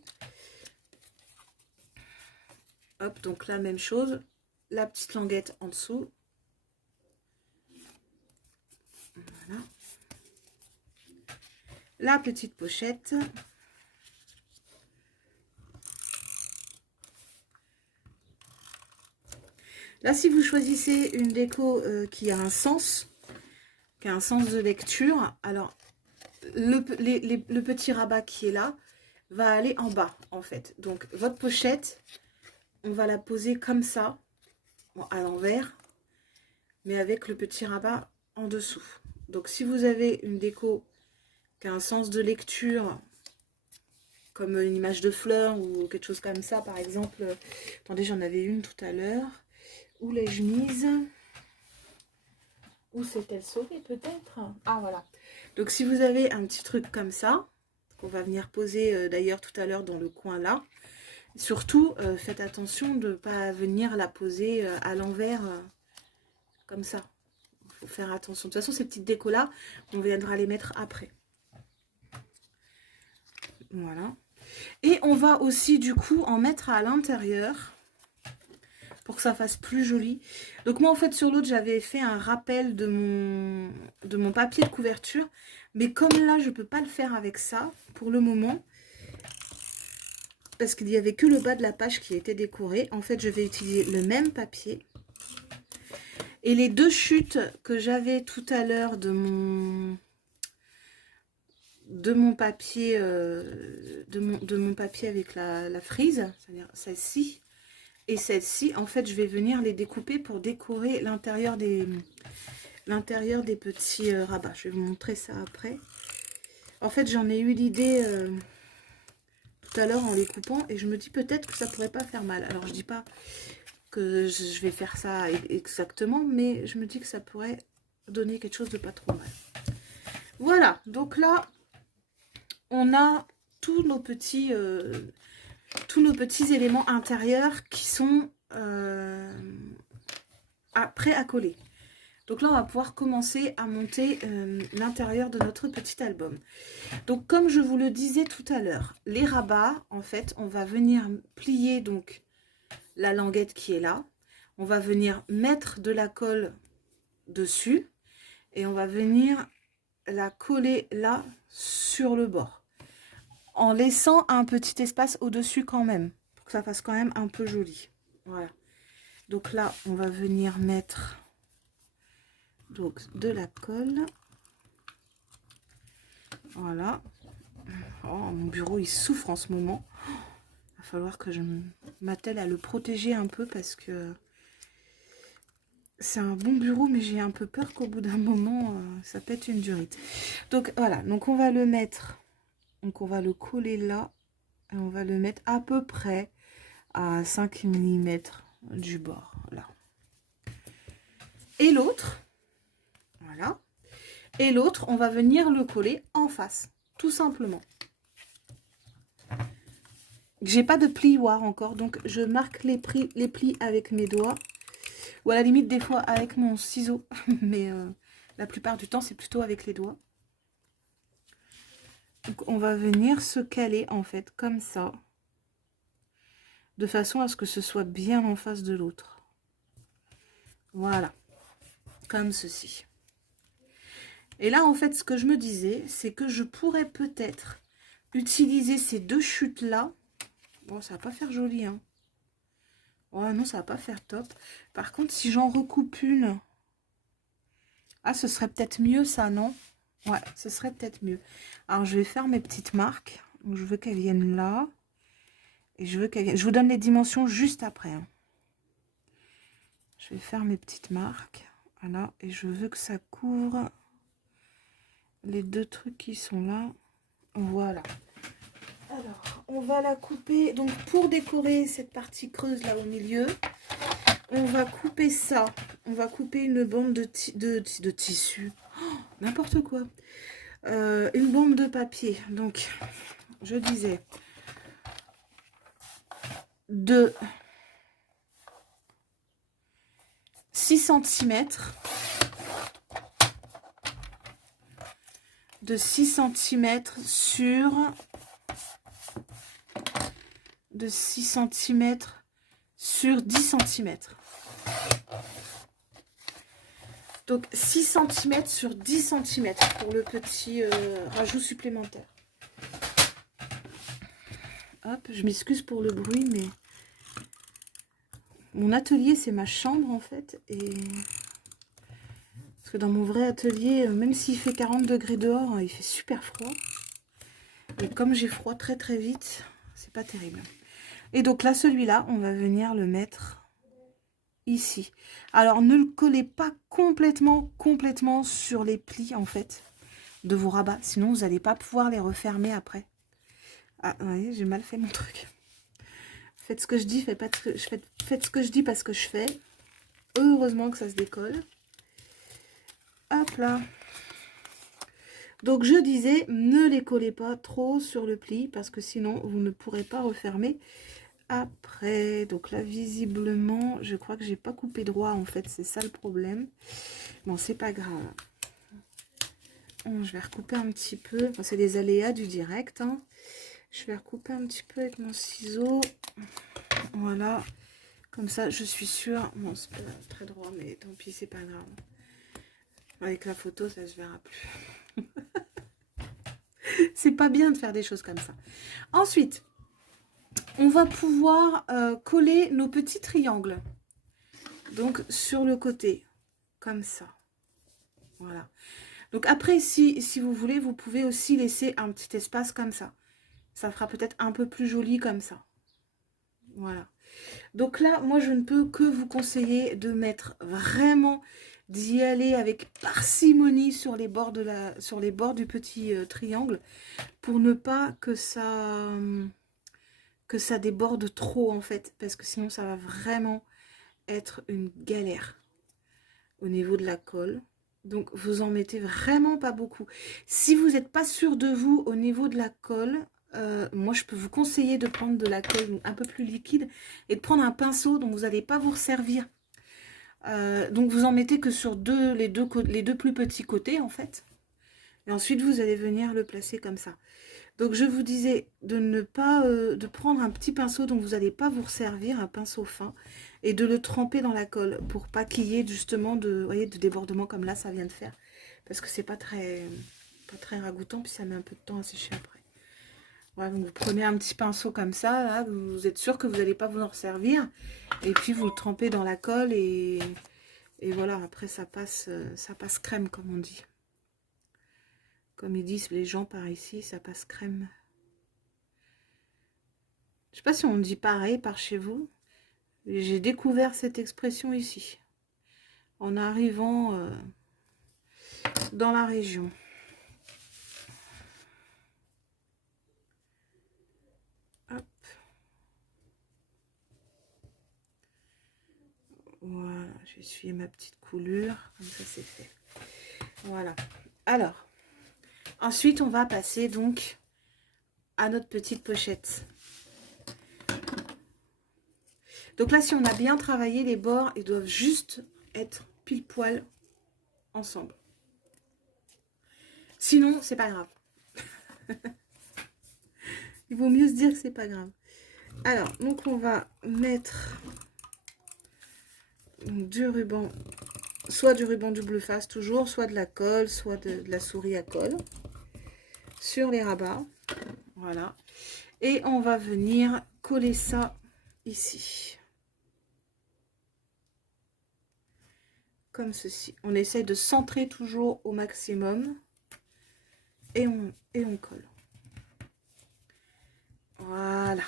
Hop, donc la même chose. La petite languette en dessous. Voilà. La petite pochette. Là, si vous choisissez une déco qui a un sens de lecture, alors le petit rabat qui est là va aller en bas, en fait. Donc, votre pochette, on va la poser comme ça, bon, à l'envers, mais avec le petit rabat en dessous. Donc, si vous avez une déco qui a un sens de lecture, comme une image de fleur ou quelque chose comme ça, par exemple. Attendez, j'en avais une tout à l'heure. Où l'ai-je mise? Où s'est-elle sauvée peut-être? Ah voilà. Donc si vous avez un petit truc comme ça, qu'on va venir poser d'ailleurs tout à l'heure dans le coin là, surtout faites attention de ne pas venir la poser à l'envers comme ça. Il faut faire attention. De toute façon, ces petites décos là, on viendra les mettre après. Voilà. Et on va aussi du coup en mettre à l'intérieur pour que ça fasse plus joli. Donc moi en fait sur l'autre j'avais fait un rappel de mon papier de couverture. Mais comme là je peux pas le faire avec ça pour le moment. Parce qu'il n'y avait que le bas de la page qui était décoré. En fait je vais utiliser le même papier. Et les deux chutes que j'avais tout à l'heure de mon papier de mon papier avec la frise, c'est-à-dire celle-ci et celle-ci, en fait je vais venir les découper pour décorer l'intérieur des petits rabats. Je vais vous montrer ça après. En fait j'en ai eu l'idée tout à l'heure en les coupant et je me dis peut-être que ça pourrait pas faire mal. Alors je dis pas que je vais faire ça exactement, mais je me dis que ça pourrait donner quelque chose de pas trop mal. Voilà, donc là on a tous nos petits éléments intérieurs qui sont prêts à coller. Donc là, on va pouvoir commencer à monter l'intérieur de notre petit album. Donc comme je vous le disais tout à l'heure, les rabats, en fait, on va venir plier donc la languette qui est là. On va venir mettre de la colle dessus et on va venir la coller là sur le bord, en laissant un petit espace au-dessus quand même, pour que ça fasse quand même un peu joli. Voilà. Donc là, on va venir mettre donc de la colle. Voilà. Oh, mon bureau, il souffre en ce moment. Il va falloir que je m'attelle à le protéger un peu parce que c'est un bon bureau, mais j'ai un peu peur qu'au bout d'un moment, ça pète une durite. Donc voilà, donc on va le mettre... Donc on va le coller là et on va le mettre à peu près à 5 mm du bord là. Et l'autre, voilà. Et l'autre, on va venir le coller en face, tout simplement. J'ai pas de plioir encore, donc je marque les plis avec mes doigts. Ou à la limite, des fois, avec mon ciseau. Mais la plupart du temps, c'est plutôt avec les doigts. Donc, on va venir se caler, en fait, comme ça. De façon à ce que ce soit bien en face de l'autre. Voilà. Comme ceci. Et là, en fait, ce que je me disais, c'est que je pourrais peut-être utiliser ces deux chutes-là. Bon, ça va pas faire joli, hein. Ouais, non, ça va pas faire top. Par contre, si j'en recoupe une... Ah, ce serait peut-être mieux, ça, non? Ouais, ce serait peut-être mieux. Alors, je vais faire mes petites marques. Donc, je veux qu'elles viennent là. Et je veux qu'elles viennent... Je vous donne les dimensions juste après, hein. Je vais faire mes petites marques. Voilà. Et je veux que ça couvre les deux trucs qui sont là. Voilà. Alors, on va la couper. Donc, pour décorer cette partie creuse là au milieu, on va couper ça. On va couper une bande de tissu. Oh, n'importe quoi. Une bande de papier. Donc, je disais, de 6 cm. De 6 cm sur... De 6 cm sur 10 cm. Donc 6 cm sur 10 cm pour le petit rajout supplémentaire. Hop, je m'excuse pour le bruit, mais mon atelier, c'est ma chambre en fait. Et parce que dans mon vrai atelier, même s'il fait 40 degrés dehors, il fait super froid. Et comme j'ai froid très très vite, c'est pas terrible. Et donc là, celui-là, on va venir le mettre ici. Alors, ne le collez pas complètement sur les plis, en fait, de vos rabats. Sinon, vous n'allez pas pouvoir les refermer après. Ah, oui, j'ai mal fait mon truc. Faites ce que je dis, faites ce que je dis parce que je fais. Heureusement que ça se décolle. Hop là. Donc, je disais, ne les collez pas trop sur le pli parce que sinon, vous ne pourrez pas refermer après. Donc là, visiblement, je crois que j'ai pas coupé droit, en fait. C'est ça le problème. Bon, c'est pas grave. Bon, je vais recouper un petit peu. Enfin, c'est les aléas du direct, hein. Je vais recouper un petit peu avec mon ciseau. Voilà. Comme ça, je suis sûre. Bon, c'est pas très droit, mais tant pis, c'est pas grave. Avec la photo, ça se verra plus. C'est pas bien de faire des choses comme ça. Ensuite, on va pouvoir coller nos petits triangles. Donc, sur le côté. Comme ça. Voilà. Donc, après, si vous voulez, vous pouvez aussi laisser un petit espace comme ça. Ça fera peut-être un peu plus joli comme ça. Voilà. Donc là, moi, je ne peux que vous conseiller de mettre vraiment, d'y aller avec parcimonie sur les bords, du petit triangle pour ne pas que ça déborde trop, en fait. Parce que sinon, ça va vraiment être une galère au niveau de la colle. Donc, vous en mettez vraiment pas beaucoup. Si vous n'êtes pas sûr de vous au niveau de la colle, moi, je peux vous conseiller de prendre de la colle un peu plus liquide et de prendre un pinceau dont vous n'allez pas vous resservir. Donc, vous en mettez que sur les deux plus petits côtés, en fait. Et ensuite, vous allez venir le placer comme ça. Donc, je vous disais de ne pas... de prendre un petit pinceau dont vous n'allez pas vous resservir, un pinceau fin, et de le tremper dans la colle pour pas qu'il y ait justement de débordement comme là, ça vient de faire. Parce que c'est pas très ragoûtant, puis ça met un peu de temps à sécher après. Voilà, donc vous prenez un petit pinceau comme ça, là, vous êtes sûr que vous n'allez pas vous en resservir. Et puis vous le trempez dans la colle et voilà, après ça passe crème comme on dit. Comme ils disent les gens par ici, ça passe crème. Je sais pas si on dit pareil par chez vous. J'ai découvert cette expression ici, en arrivant dans la région. Hop. Voilà, j'ai essuyé ma petite coulure, comme ça c'est fait. Voilà. Alors, ensuite on va passer donc à notre petite pochette. Donc là, si on a bien travaillé, les bords, ils doivent juste être pile poil ensemble. Sinon, c'est pas grave. Il vaut mieux se dire que c'est pas grave. Alors, donc on va mettre du ruban, soit du ruban double face toujours, soit de la colle, soit de la souris à colle sur les rabats. Voilà. Et on va venir coller ça ici. Comme ceci. On essaye de centrer toujours au maximum. Et on colle. Voilà.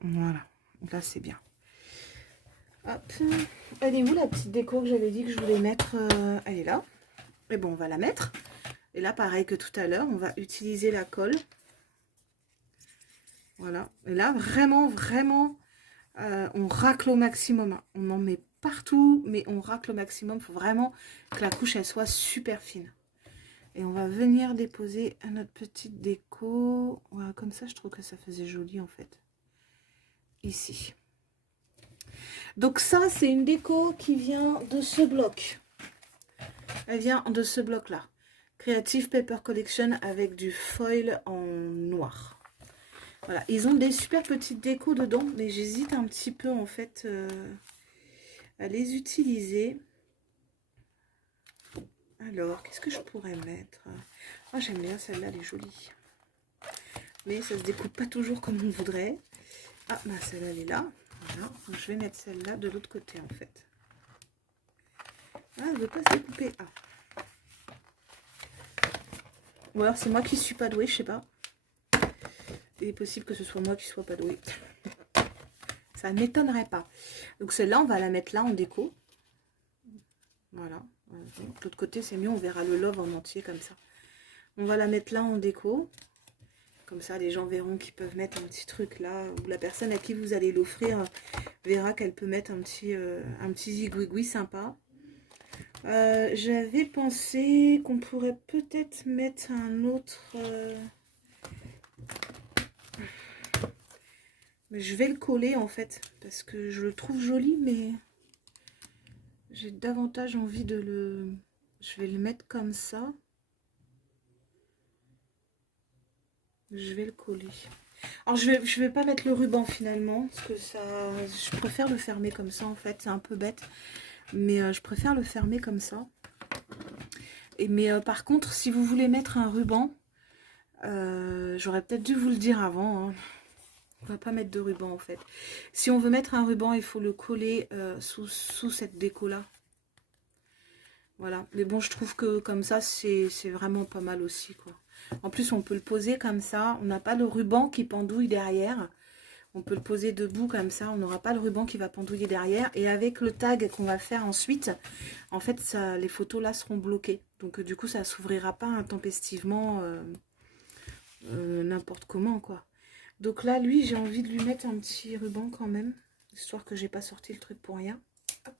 Voilà. Là, c'est bien. Hop. Elle est où la petite déco que j'avais dit que je voulais mettre? Elle est là. Et bon, on va la mettre. Et là, pareil que tout à l'heure, on va utiliser la colle. Voilà. Et là, vraiment, vraiment, on racle au maximum. Hein. On en met partout, mais on racle au maximum. Il faut vraiment que la couche, elle soit super fine. Et on va venir déposer notre petite déco. Voilà, comme ça, je trouve que ça faisait joli, en fait. Ici. Donc ça, c'est une déco qui vient de ce bloc. Elle vient de ce bloc-là. Creative Paper Collection avec du foil en noir. Voilà, ils ont des super petites décos dedans, mais j'hésite un petit peu en fait à les utiliser. Alors, qu'est-ce que je pourrais mettre? Ah, j'aime bien celle-là, elle est jolie. Mais ça se découpe pas toujours comme on voudrait. Ah, bah celle-là, elle est là. Voilà, donc je vais mettre celle-là de l'autre côté en fait. Ah, elle ne veut pas se découper. Ah. Ou alors c'est moi qui suis pas douée, je sais pas. Il est possible que ce soit moi qui soit pas douée. Ça ne m'étonnerait pas. Donc celle-là, on va la mettre là en déco. Voilà. De l'autre côté, c'est mieux, on verra le love en entier comme ça. On va la mettre là en déco. Comme ça, les gens verront qu'ils peuvent mettre un petit truc là. Ou la personne à qui vous allez l'offrir verra qu'elle peut mettre un petit zigouigoui sympa. J'avais pensé qu'on pourrait peut-être mettre un autre... Mais je vais le coller en fait, parce que je le trouve joli, mais j'ai davantage envie de le... Je vais le mettre comme ça. Je vais le coller. Alors je vais pas mettre le ruban finalement, parce que ça... Je préfère le fermer comme ça en fait, c'est un peu bête. Mais je préfère le fermer comme ça. Mais par contre, si vous voulez mettre un ruban, j'aurais peut-être dû vous le dire avant, hein. On va pas mettre de ruban en fait. Si on veut mettre un ruban, il faut le coller sous cette déco là. Voilà. Mais bon, je trouve que comme ça, c'est vraiment pas mal aussi, quoi. En plus, on peut le poser comme ça. On n'a pas le ruban qui pendouille derrière. On peut le poser debout comme ça. On n'aura pas le ruban qui va pendouiller derrière. Et avec le tag qu'on va faire ensuite, en fait, ça, les photos là seront bloquées. Donc du coup, ça s'ouvrira pas intempestivement n'importe comment, quoi. Donc là, lui, j'ai envie de lui mettre un petit ruban quand même, histoire que j'ai pas sorti le truc pour rien. Hop.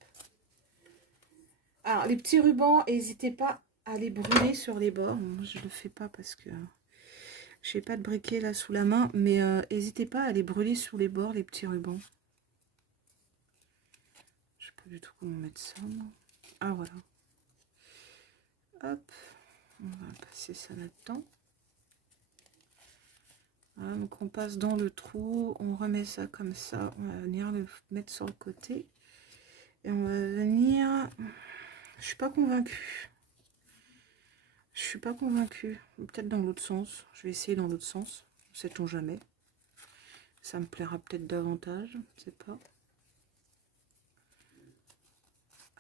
Alors, les petits rubans, n'hésitez pas à les brûler sur les bords. Moi, je le fais pas parce que j'ai pas de briquet là sous la main, mais n'hésitez pas à les brûler sur les bords, les petits rubans. Je sais pas du tout comment mettre ça. Moi. Ah, voilà. Hop. On va passer ça là-dedans. Voilà, donc on passe dans le trou, on remet ça comme ça, on va venir le mettre sur le côté. Et on va venir... Je suis pas convaincue. Je suis pas convaincue. Peut-être dans l'autre sens. Je vais essayer dans l'autre sens. Sait-on jamais. Ça me plaira peut-être davantage. Je sais pas.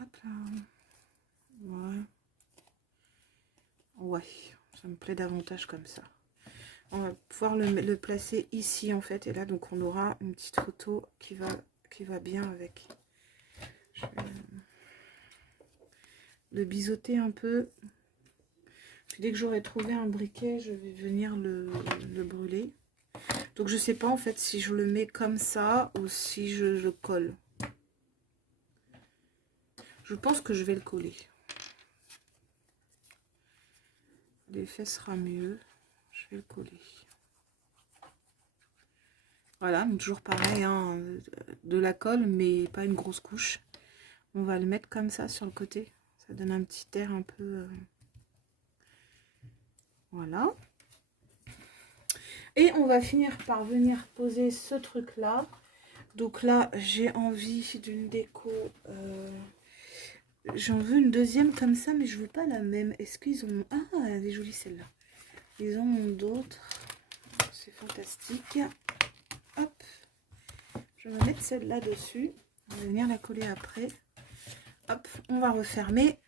Hop là. Ouais. Ouais. Ça me plaît davantage comme ça. On va pouvoir le placer ici en fait. Et là donc on aura une petite photo qui va bien avec. Je vais le biseauter un peu. Puis dès que j'aurai trouvé un briquet, je vais venir le brûler. Donc je sais pas en fait si je le mets comme ça ou si je le colle. Je pense que je vais le coller. L'effet sera mieux. Je vais le coller. Voilà, donc toujours pareil, hein, de la colle, mais pas une grosse couche. On va le mettre comme ça sur le côté. Ça donne un petit air un peu... Voilà. Et on va finir par venir poser ce truc-là. Donc là, j'ai envie d'une déco... J'en veux une deuxième comme ça, mais je veux pas la même. Est-ce qu'ils ont... Ah, elle est jolie celle-là. Ils en ont d'autres. C'est fantastique. Hop. Je vais mettre celle-là dessus. On va venir la coller après. Hop, on va refermer.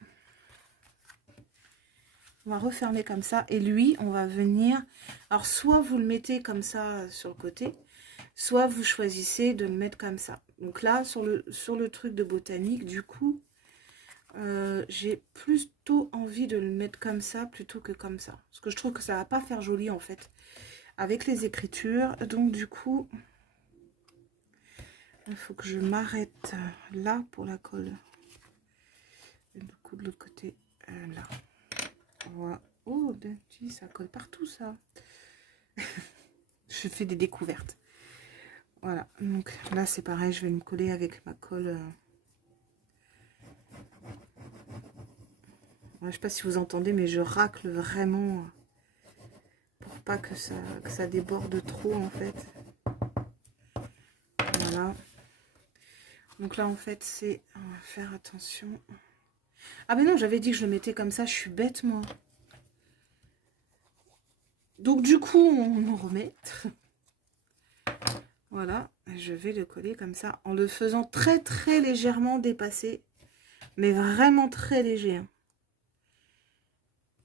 On va refermer comme ça. Et lui, on va venir... Alors, soit vous le mettez comme ça sur le côté, soit vous choisissez de le mettre comme ça. Donc là, sur le truc de botanique, du coup, j'ai plutôt envie de le mettre comme ça plutôt que comme ça. Parce que je trouve que ça va pas faire joli, en fait, avec les écritures. Donc, du coup, il faut que je m'arrête là pour la colle. Et du coup, de l'autre côté, là. Voilà. Oh, ça colle partout, ça. Je fais des découvertes. Voilà. Donc là, c'est pareil. Je vais me coller avec ma colle. Je ne sais pas si vous entendez, mais je racle vraiment pour pas que ça déborde trop, en fait. Voilà. Donc là, en fait, c'est... On va faire attention. Ah, mais non, j'avais dit que je le mettais comme ça. Je suis bête, moi. Donc, du coup, on en remet. Voilà, je vais le coller comme ça, en le faisant très très légèrement dépasser, mais vraiment très léger. Hein.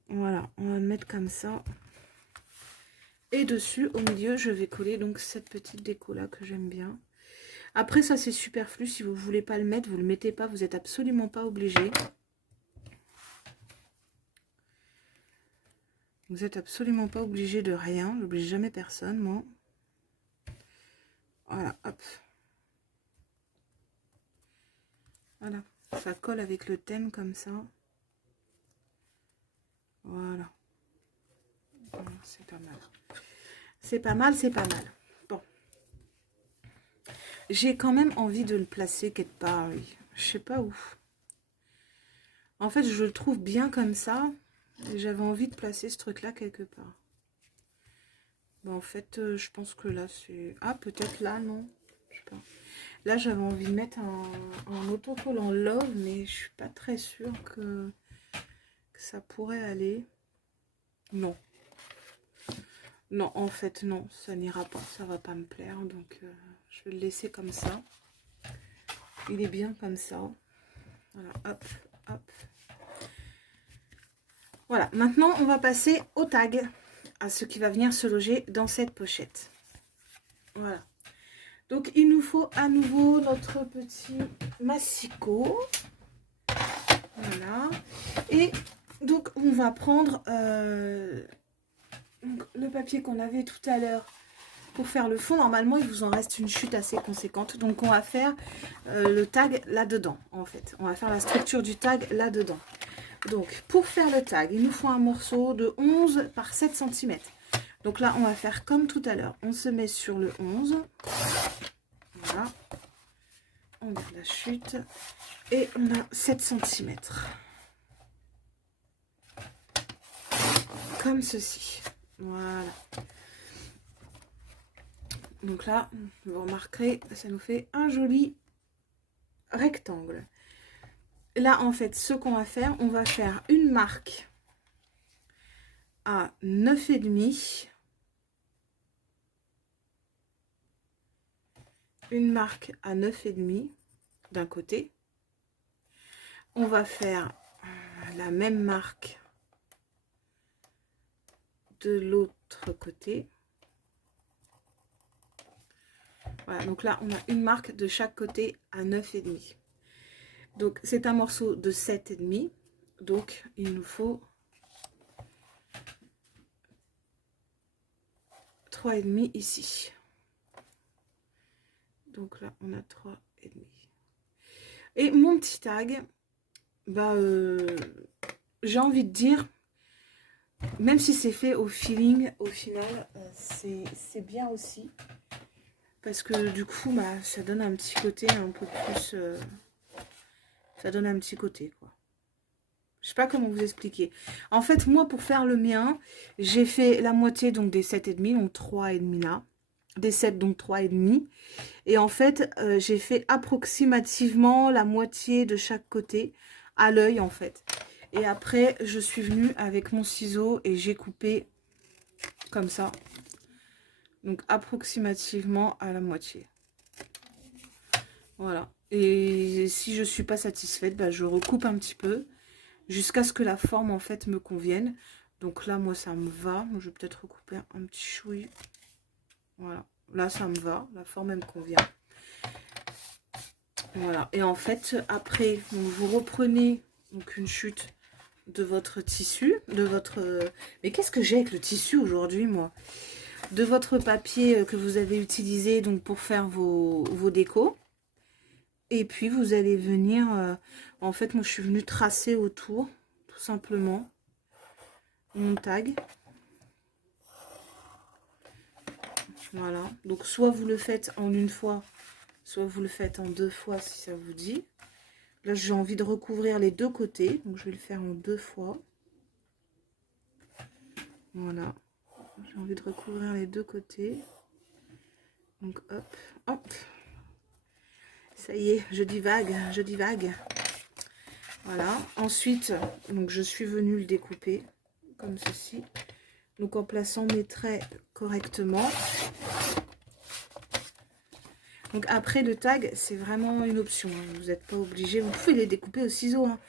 Voilà, on va le mettre comme ça. Et dessus, au milieu, je vais coller donc cette petite déco là que j'aime bien. Après, ça c'est superflu, si vous ne voulez pas le mettre, vous ne le mettez pas, vous n'êtes absolument pas obligé. Vous n'êtes absolument pas obligé de rien, je n'oblige jamais personne, moi. Voilà, hop. Voilà, ça colle avec le thème comme ça. Voilà. C'est pas mal. C'est pas mal, c'est pas mal. Bon. J'ai quand même envie de le placer quelque part, oui. Je sais pas où. En fait, je le trouve bien comme ça. Et j'avais envie de placer ce truc-là quelque part. Bon, en fait, je pense que là, c'est... Ah, peut-être là, non. Je sais pas. Là, j'avais envie de mettre un autocollant Love, mais je suis pas très sûre que ça pourrait aller. Non. Non, en fait, non, ça n'ira pas. Ça va pas me plaire, donc je vais le laisser comme ça. Il est bien comme ça. Voilà, hop, hop. Voilà, maintenant, on va passer au tag, à ce qui va venir se loger dans cette pochette. Voilà. Donc, il nous faut à nouveau notre petit massicot. Voilà. Et donc, on va prendre donc, le papier qu'on avait tout à l'heure pour faire le fond. Normalement, il vous en reste une chute assez conséquente. Donc, on va faire le tag là-dedans, en fait. On va faire la structure du tag là-dedans. Donc, pour faire le tag, il nous faut un morceau de 11 par 7 cm. Donc là, on va faire comme tout à l'heure. On se met sur le 11. Voilà. On garde la chute. Et on a 7 cm. Comme ceci. Voilà. Donc là, vous remarquerez, ça nous fait un joli rectangle. Là, en fait, ce qu'on va faire, on va faire une marque à 9,5. Une marque à 9,5 d'un côté. On va faire la même marque de l'autre côté. Voilà, donc là, on a une marque de chaque côté à 9,5. Donc, c'est un morceau de 7,5. Donc, il nous faut 3,5 ici. Donc là, on a 3,5. Et mon petit tag, bah, j'ai envie de dire, même si c'est fait au feeling, au final, c'est bien aussi. Parce que du coup, bah, ça donne un petit côté un peu plus... ça donne un petit côté, quoi. Je sais pas comment vous expliquer. En fait, moi, pour faire le mien, j'ai fait la moitié donc des 7,5, donc 3,5 là. Des 7, donc 3,5. Et en fait, j'ai fait approximativement la moitié de chaque côté, à l'œil, en fait. Et après, je suis venue avec mon ciseau et j'ai coupé comme ça. Donc, approximativement à la moitié. Voilà. Et si je suis pas satisfaite, bah, je recoupe un petit peu. Jusqu'à ce que la forme, en fait, me convienne. Donc là, moi, ça me va. Je vais peut-être recouper un petit chouï. Voilà. Là, ça me va. La forme, elle me convient. Voilà. Et en fait, après, donc, vous reprenez donc, une chute de votre tissu. De votre... Mais qu'est-ce que j'ai avec le tissu aujourd'hui, moi? De votre papier que vous avez utilisé donc, pour faire vos décos. Et puis, vous allez venir... en fait, moi, je suis venue tracer autour, tout simplement. Mon tag. Voilà. Donc, soit vous le faites en une fois, soit vous le faites en 2 fois si ça vous dit. Là, j'ai envie de recouvrir les 2 côtés. Donc, je vais le faire en 2 fois. Voilà. J'ai envie de recouvrir les 2 côtés. Donc, hop, hop. Ça y est, je divague, je divague. Voilà. Ensuite, donc, je suis venue le découper comme ceci. Donc, en plaçant mes traits correctement. Donc après le tag, c'est vraiment une option. Hein. Vous n'êtes pas obligé. Vous pouvez les découper au ciseau. Hein.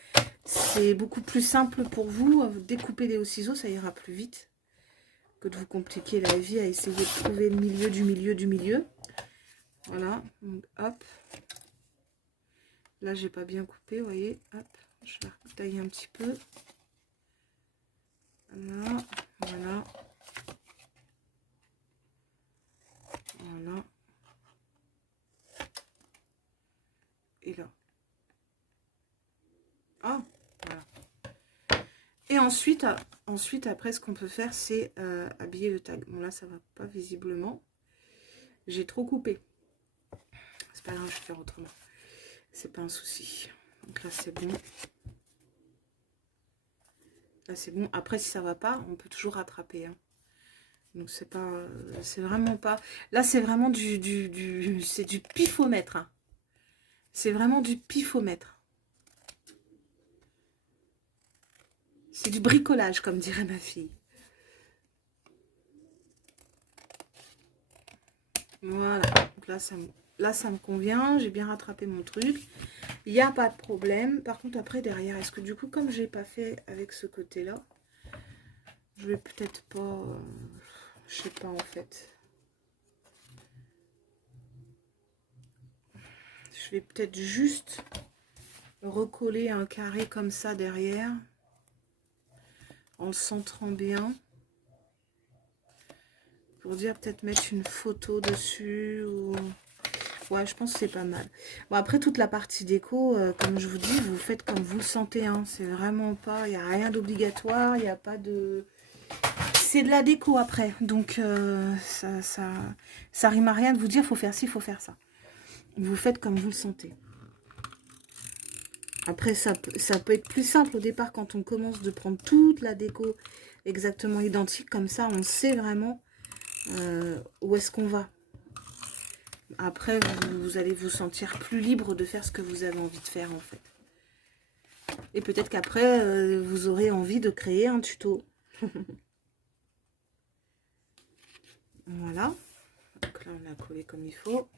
C'est beaucoup plus simple pour vous. Découper au ciseau, ça ira plus vite que de vous compliquer la vie à essayer de trouver le milieu du milieu du milieu. Voilà. Donc, hop. Là, j'ai pas bien coupé, vous voyez. Hop. Je vais tailler un petit peu. Voilà. Voilà. Voilà. Et là. Ah, voilà. Et ensuite, après, ce qu'on peut faire, c'est habiller le tag. Bon, là, ça va pas visiblement. J'ai trop coupé. C'est pas grave, je vais faire autrement. C'est pas un souci. Donc là, c'est bon. Là, c'est bon. Après, si ça va pas, on peut toujours rattraper. Hein. Donc, c'est pas... c'est vraiment pas... Là, c'est vraiment c'est du pifomètre. Hein. C'est vraiment du pifomètre. C'est du bricolage, comme dirait ma fille. Voilà. Donc là, ça me convient. J'ai bien rattrapé mon truc. Il n'y a pas de problème. Par contre, après, derrière, est-ce que du coup, comme je n'ai pas fait avec ce côté-là, je vais peut-être pas... je sais pas, en fait. Je vais peut-être juste recoller un carré comme ça derrière. En le centrant bien. Pour dire peut-être mettre une photo dessus ou... Ouais, je pense que c'est pas mal. Bon, après, toute la partie déco, comme je vous dis, vous faites comme vous le sentez. Hein. C'est vraiment pas... Il n'y a rien d'obligatoire. Il n'y a pas de... C'est de la déco après. Donc, ça rime à rien de vous dire faut faire ci, faut faire ça. Vous faites comme vous le sentez. Après, ça peut être plus simple au départ quand on commence de prendre toute la déco exactement identique. Comme ça, on sait vraiment où est-ce qu'on va. Après, vous allez vous sentir plus libre de faire ce que vous avez envie de faire, en fait. Et peut-être qu'après, vous aurez envie de créer un tuto. Voilà. Donc là, on a collé comme il faut.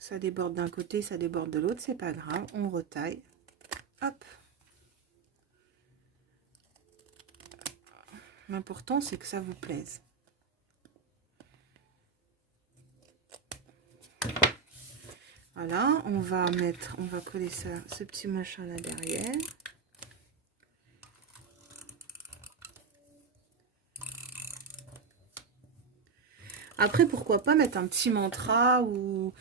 Ça déborde d'un côté, ça déborde de l'autre. C'est pas grave. On retaille. Hop. L'important, c'est que ça vous plaise. Voilà, on va coller ça, ce petit machin là derrière. Après, pourquoi pas mettre un petit mantra ou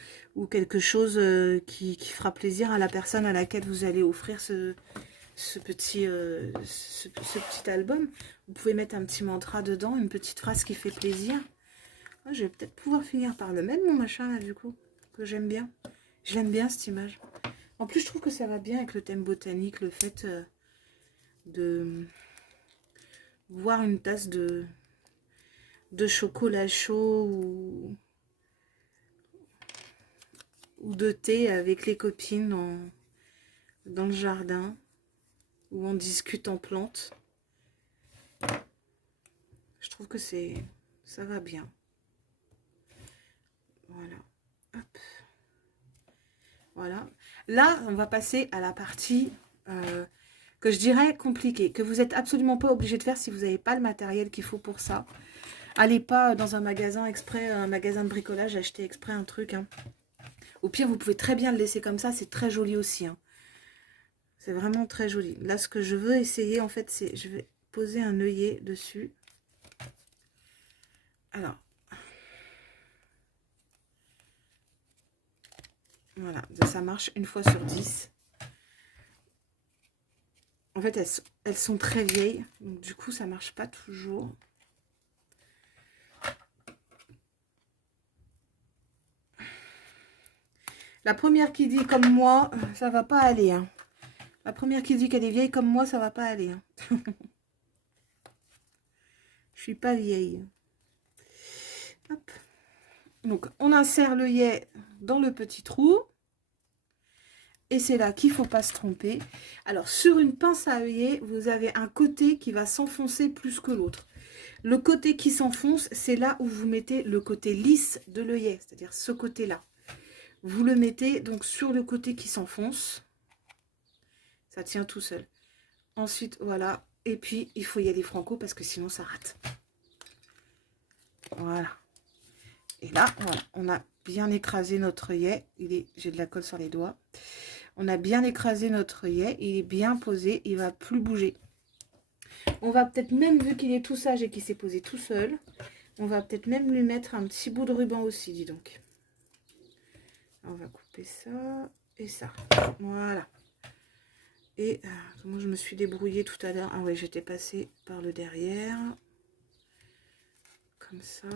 quelque chose qui fera plaisir à la personne à laquelle vous allez offrir ce petit album. Vous pouvez mettre un petit mantra dedans, une petite phrase qui fait plaisir. Ah, je vais peut-être pouvoir finir par le mettre, mon machin, là, du coup, que j'aime bien. Je l'aime bien, cette image. En plus, je trouve que ça va bien avec le thème botanique, le fait de voir une tasse de chocolat chaud ou de thé avec les copines dans le jardin, où on discute en plantes. Je trouve que ça va bien. Voilà. Hop. Voilà. Là, on va passer à la partie que je dirais compliquée, que vous n'êtes absolument pas obligé de faire si vous n'avez pas le matériel qu'il faut pour ça. Allez pas dans un magasin exprès, un magasin de bricolage, acheter exprès un truc. Hein. Au pire, vous pouvez très bien le laisser comme ça, c'est très joli aussi. Hein. C'est vraiment très joli. Là, ce que je veux essayer, en fait, c'est... Je vais poser un œillet dessus. Alors. Voilà, ça marche une fois sur 10. En fait, elles sont très vieilles. Donc, du coup, ça marche pas toujours. La première qui dit comme moi, ça va pas aller. Hein. La première qui dit qu'elle est vieille comme moi, ça va pas aller. Hein. Je suis pas vieille. Hop. Donc, on insère l'œillet dans le petit trou. Et c'est là qu'il ne faut pas se tromper. Alors, sur une pince à œillet, vous avez un côté qui va s'enfoncer plus que l'autre. Le côté qui s'enfonce, c'est là où vous mettez le côté lisse de l'œillet, c'est-à-dire ce côté-là. Vous le mettez donc sur le côté qui s'enfonce. Ça tient tout seul. Ensuite, voilà. Et puis, il faut y aller franco parce que sinon, ça rate. Voilà. Et là, voilà, on a bien écrasé notre œillet. J'ai de la colle sur les doigts. On a bien écrasé notre œillet. Il est bien posé. Il ne va plus bouger. On va peut-être même, vu qu'il est tout sage et qu'il s'est posé tout seul, on va peut-être même lui mettre un petit bout de ruban aussi, dis donc. On va couper ça et ça. Voilà. Et comment je me suis débrouillée tout à l'heure. Ah ouais, j'étais passée par le derrière. Comme ça.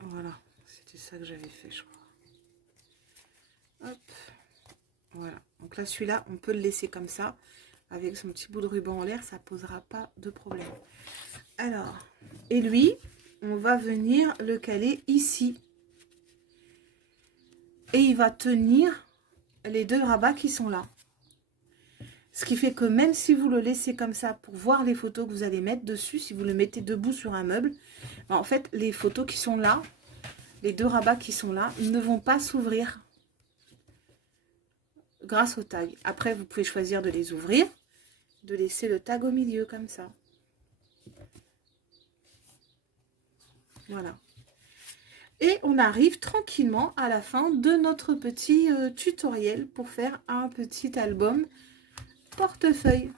Voilà. C'était ça que j'avais fait, je crois. Hop. Voilà. Donc là, celui-là, on peut le laisser comme ça. Avec son petit bout de ruban en l'air, ça ne posera pas de problème. Alors, et lui, on va venir le caler ici. Et il va tenir les deux rabats qui sont là. Ce qui fait que même si vous le laissez comme ça pour voir les photos que vous allez mettre dessus, si vous le mettez debout sur un meuble, ben en fait, les photos qui sont là, les deux rabats qui sont là, ne vont pas s'ouvrir grâce au tag. Après, vous pouvez choisir de les ouvrir, de laisser le tag au milieu comme ça. Voilà. Et on arrive tranquillement à la fin de notre petit tutoriel pour faire un petit album portefeuille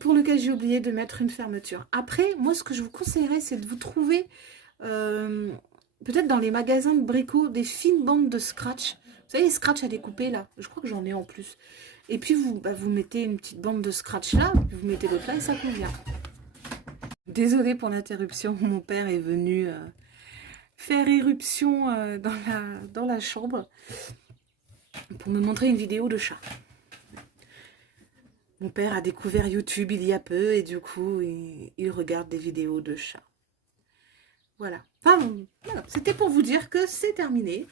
pour lequel j'ai oublié de mettre une fermeture. Après, moi, ce que je vous conseillerais, c'est de vous trouver peut-être dans les magasins de bricots des fines bandes de scratch. Vous savez, les scratch à découper là, je crois que j'en ai en plus. Et puis vous mettez une petite bande de scratch là, puis vous mettez l'autre là et ça convient. Désolée pour l'interruption, mon père est venu faire éruption dans la chambre pour me montrer une vidéo de chat. Mon père a découvert YouTube il y a peu et du coup, il regarde des vidéos de chats. Voilà. Enfin, voilà. C'était pour vous dire que c'est terminé.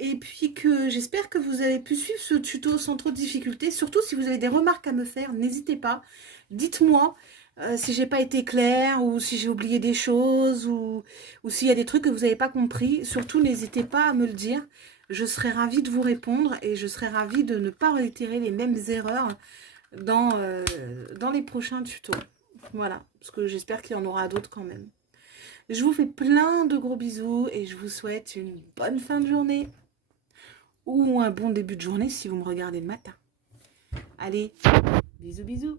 Et puis que j'espère que vous avez pu suivre ce tuto sans trop de difficultés. Surtout si vous avez des remarques à me faire, n'hésitez pas. Dites-moi si j'ai pas été claire ou si j'ai oublié des choses ou s'il y a des trucs que vous n'avez pas compris. Surtout, n'hésitez pas à me le dire. Je serai ravie de vous répondre et je serai ravie de ne pas réitérer les mêmes erreurs dans les prochains tutos. Voilà, parce que j'espère qu'il y en aura d'autres quand même. Je vous fais plein de gros bisous et je vous souhaite une bonne fin de journée. Ou un bon début de journée si vous me regardez le matin. Allez, bisous bisous.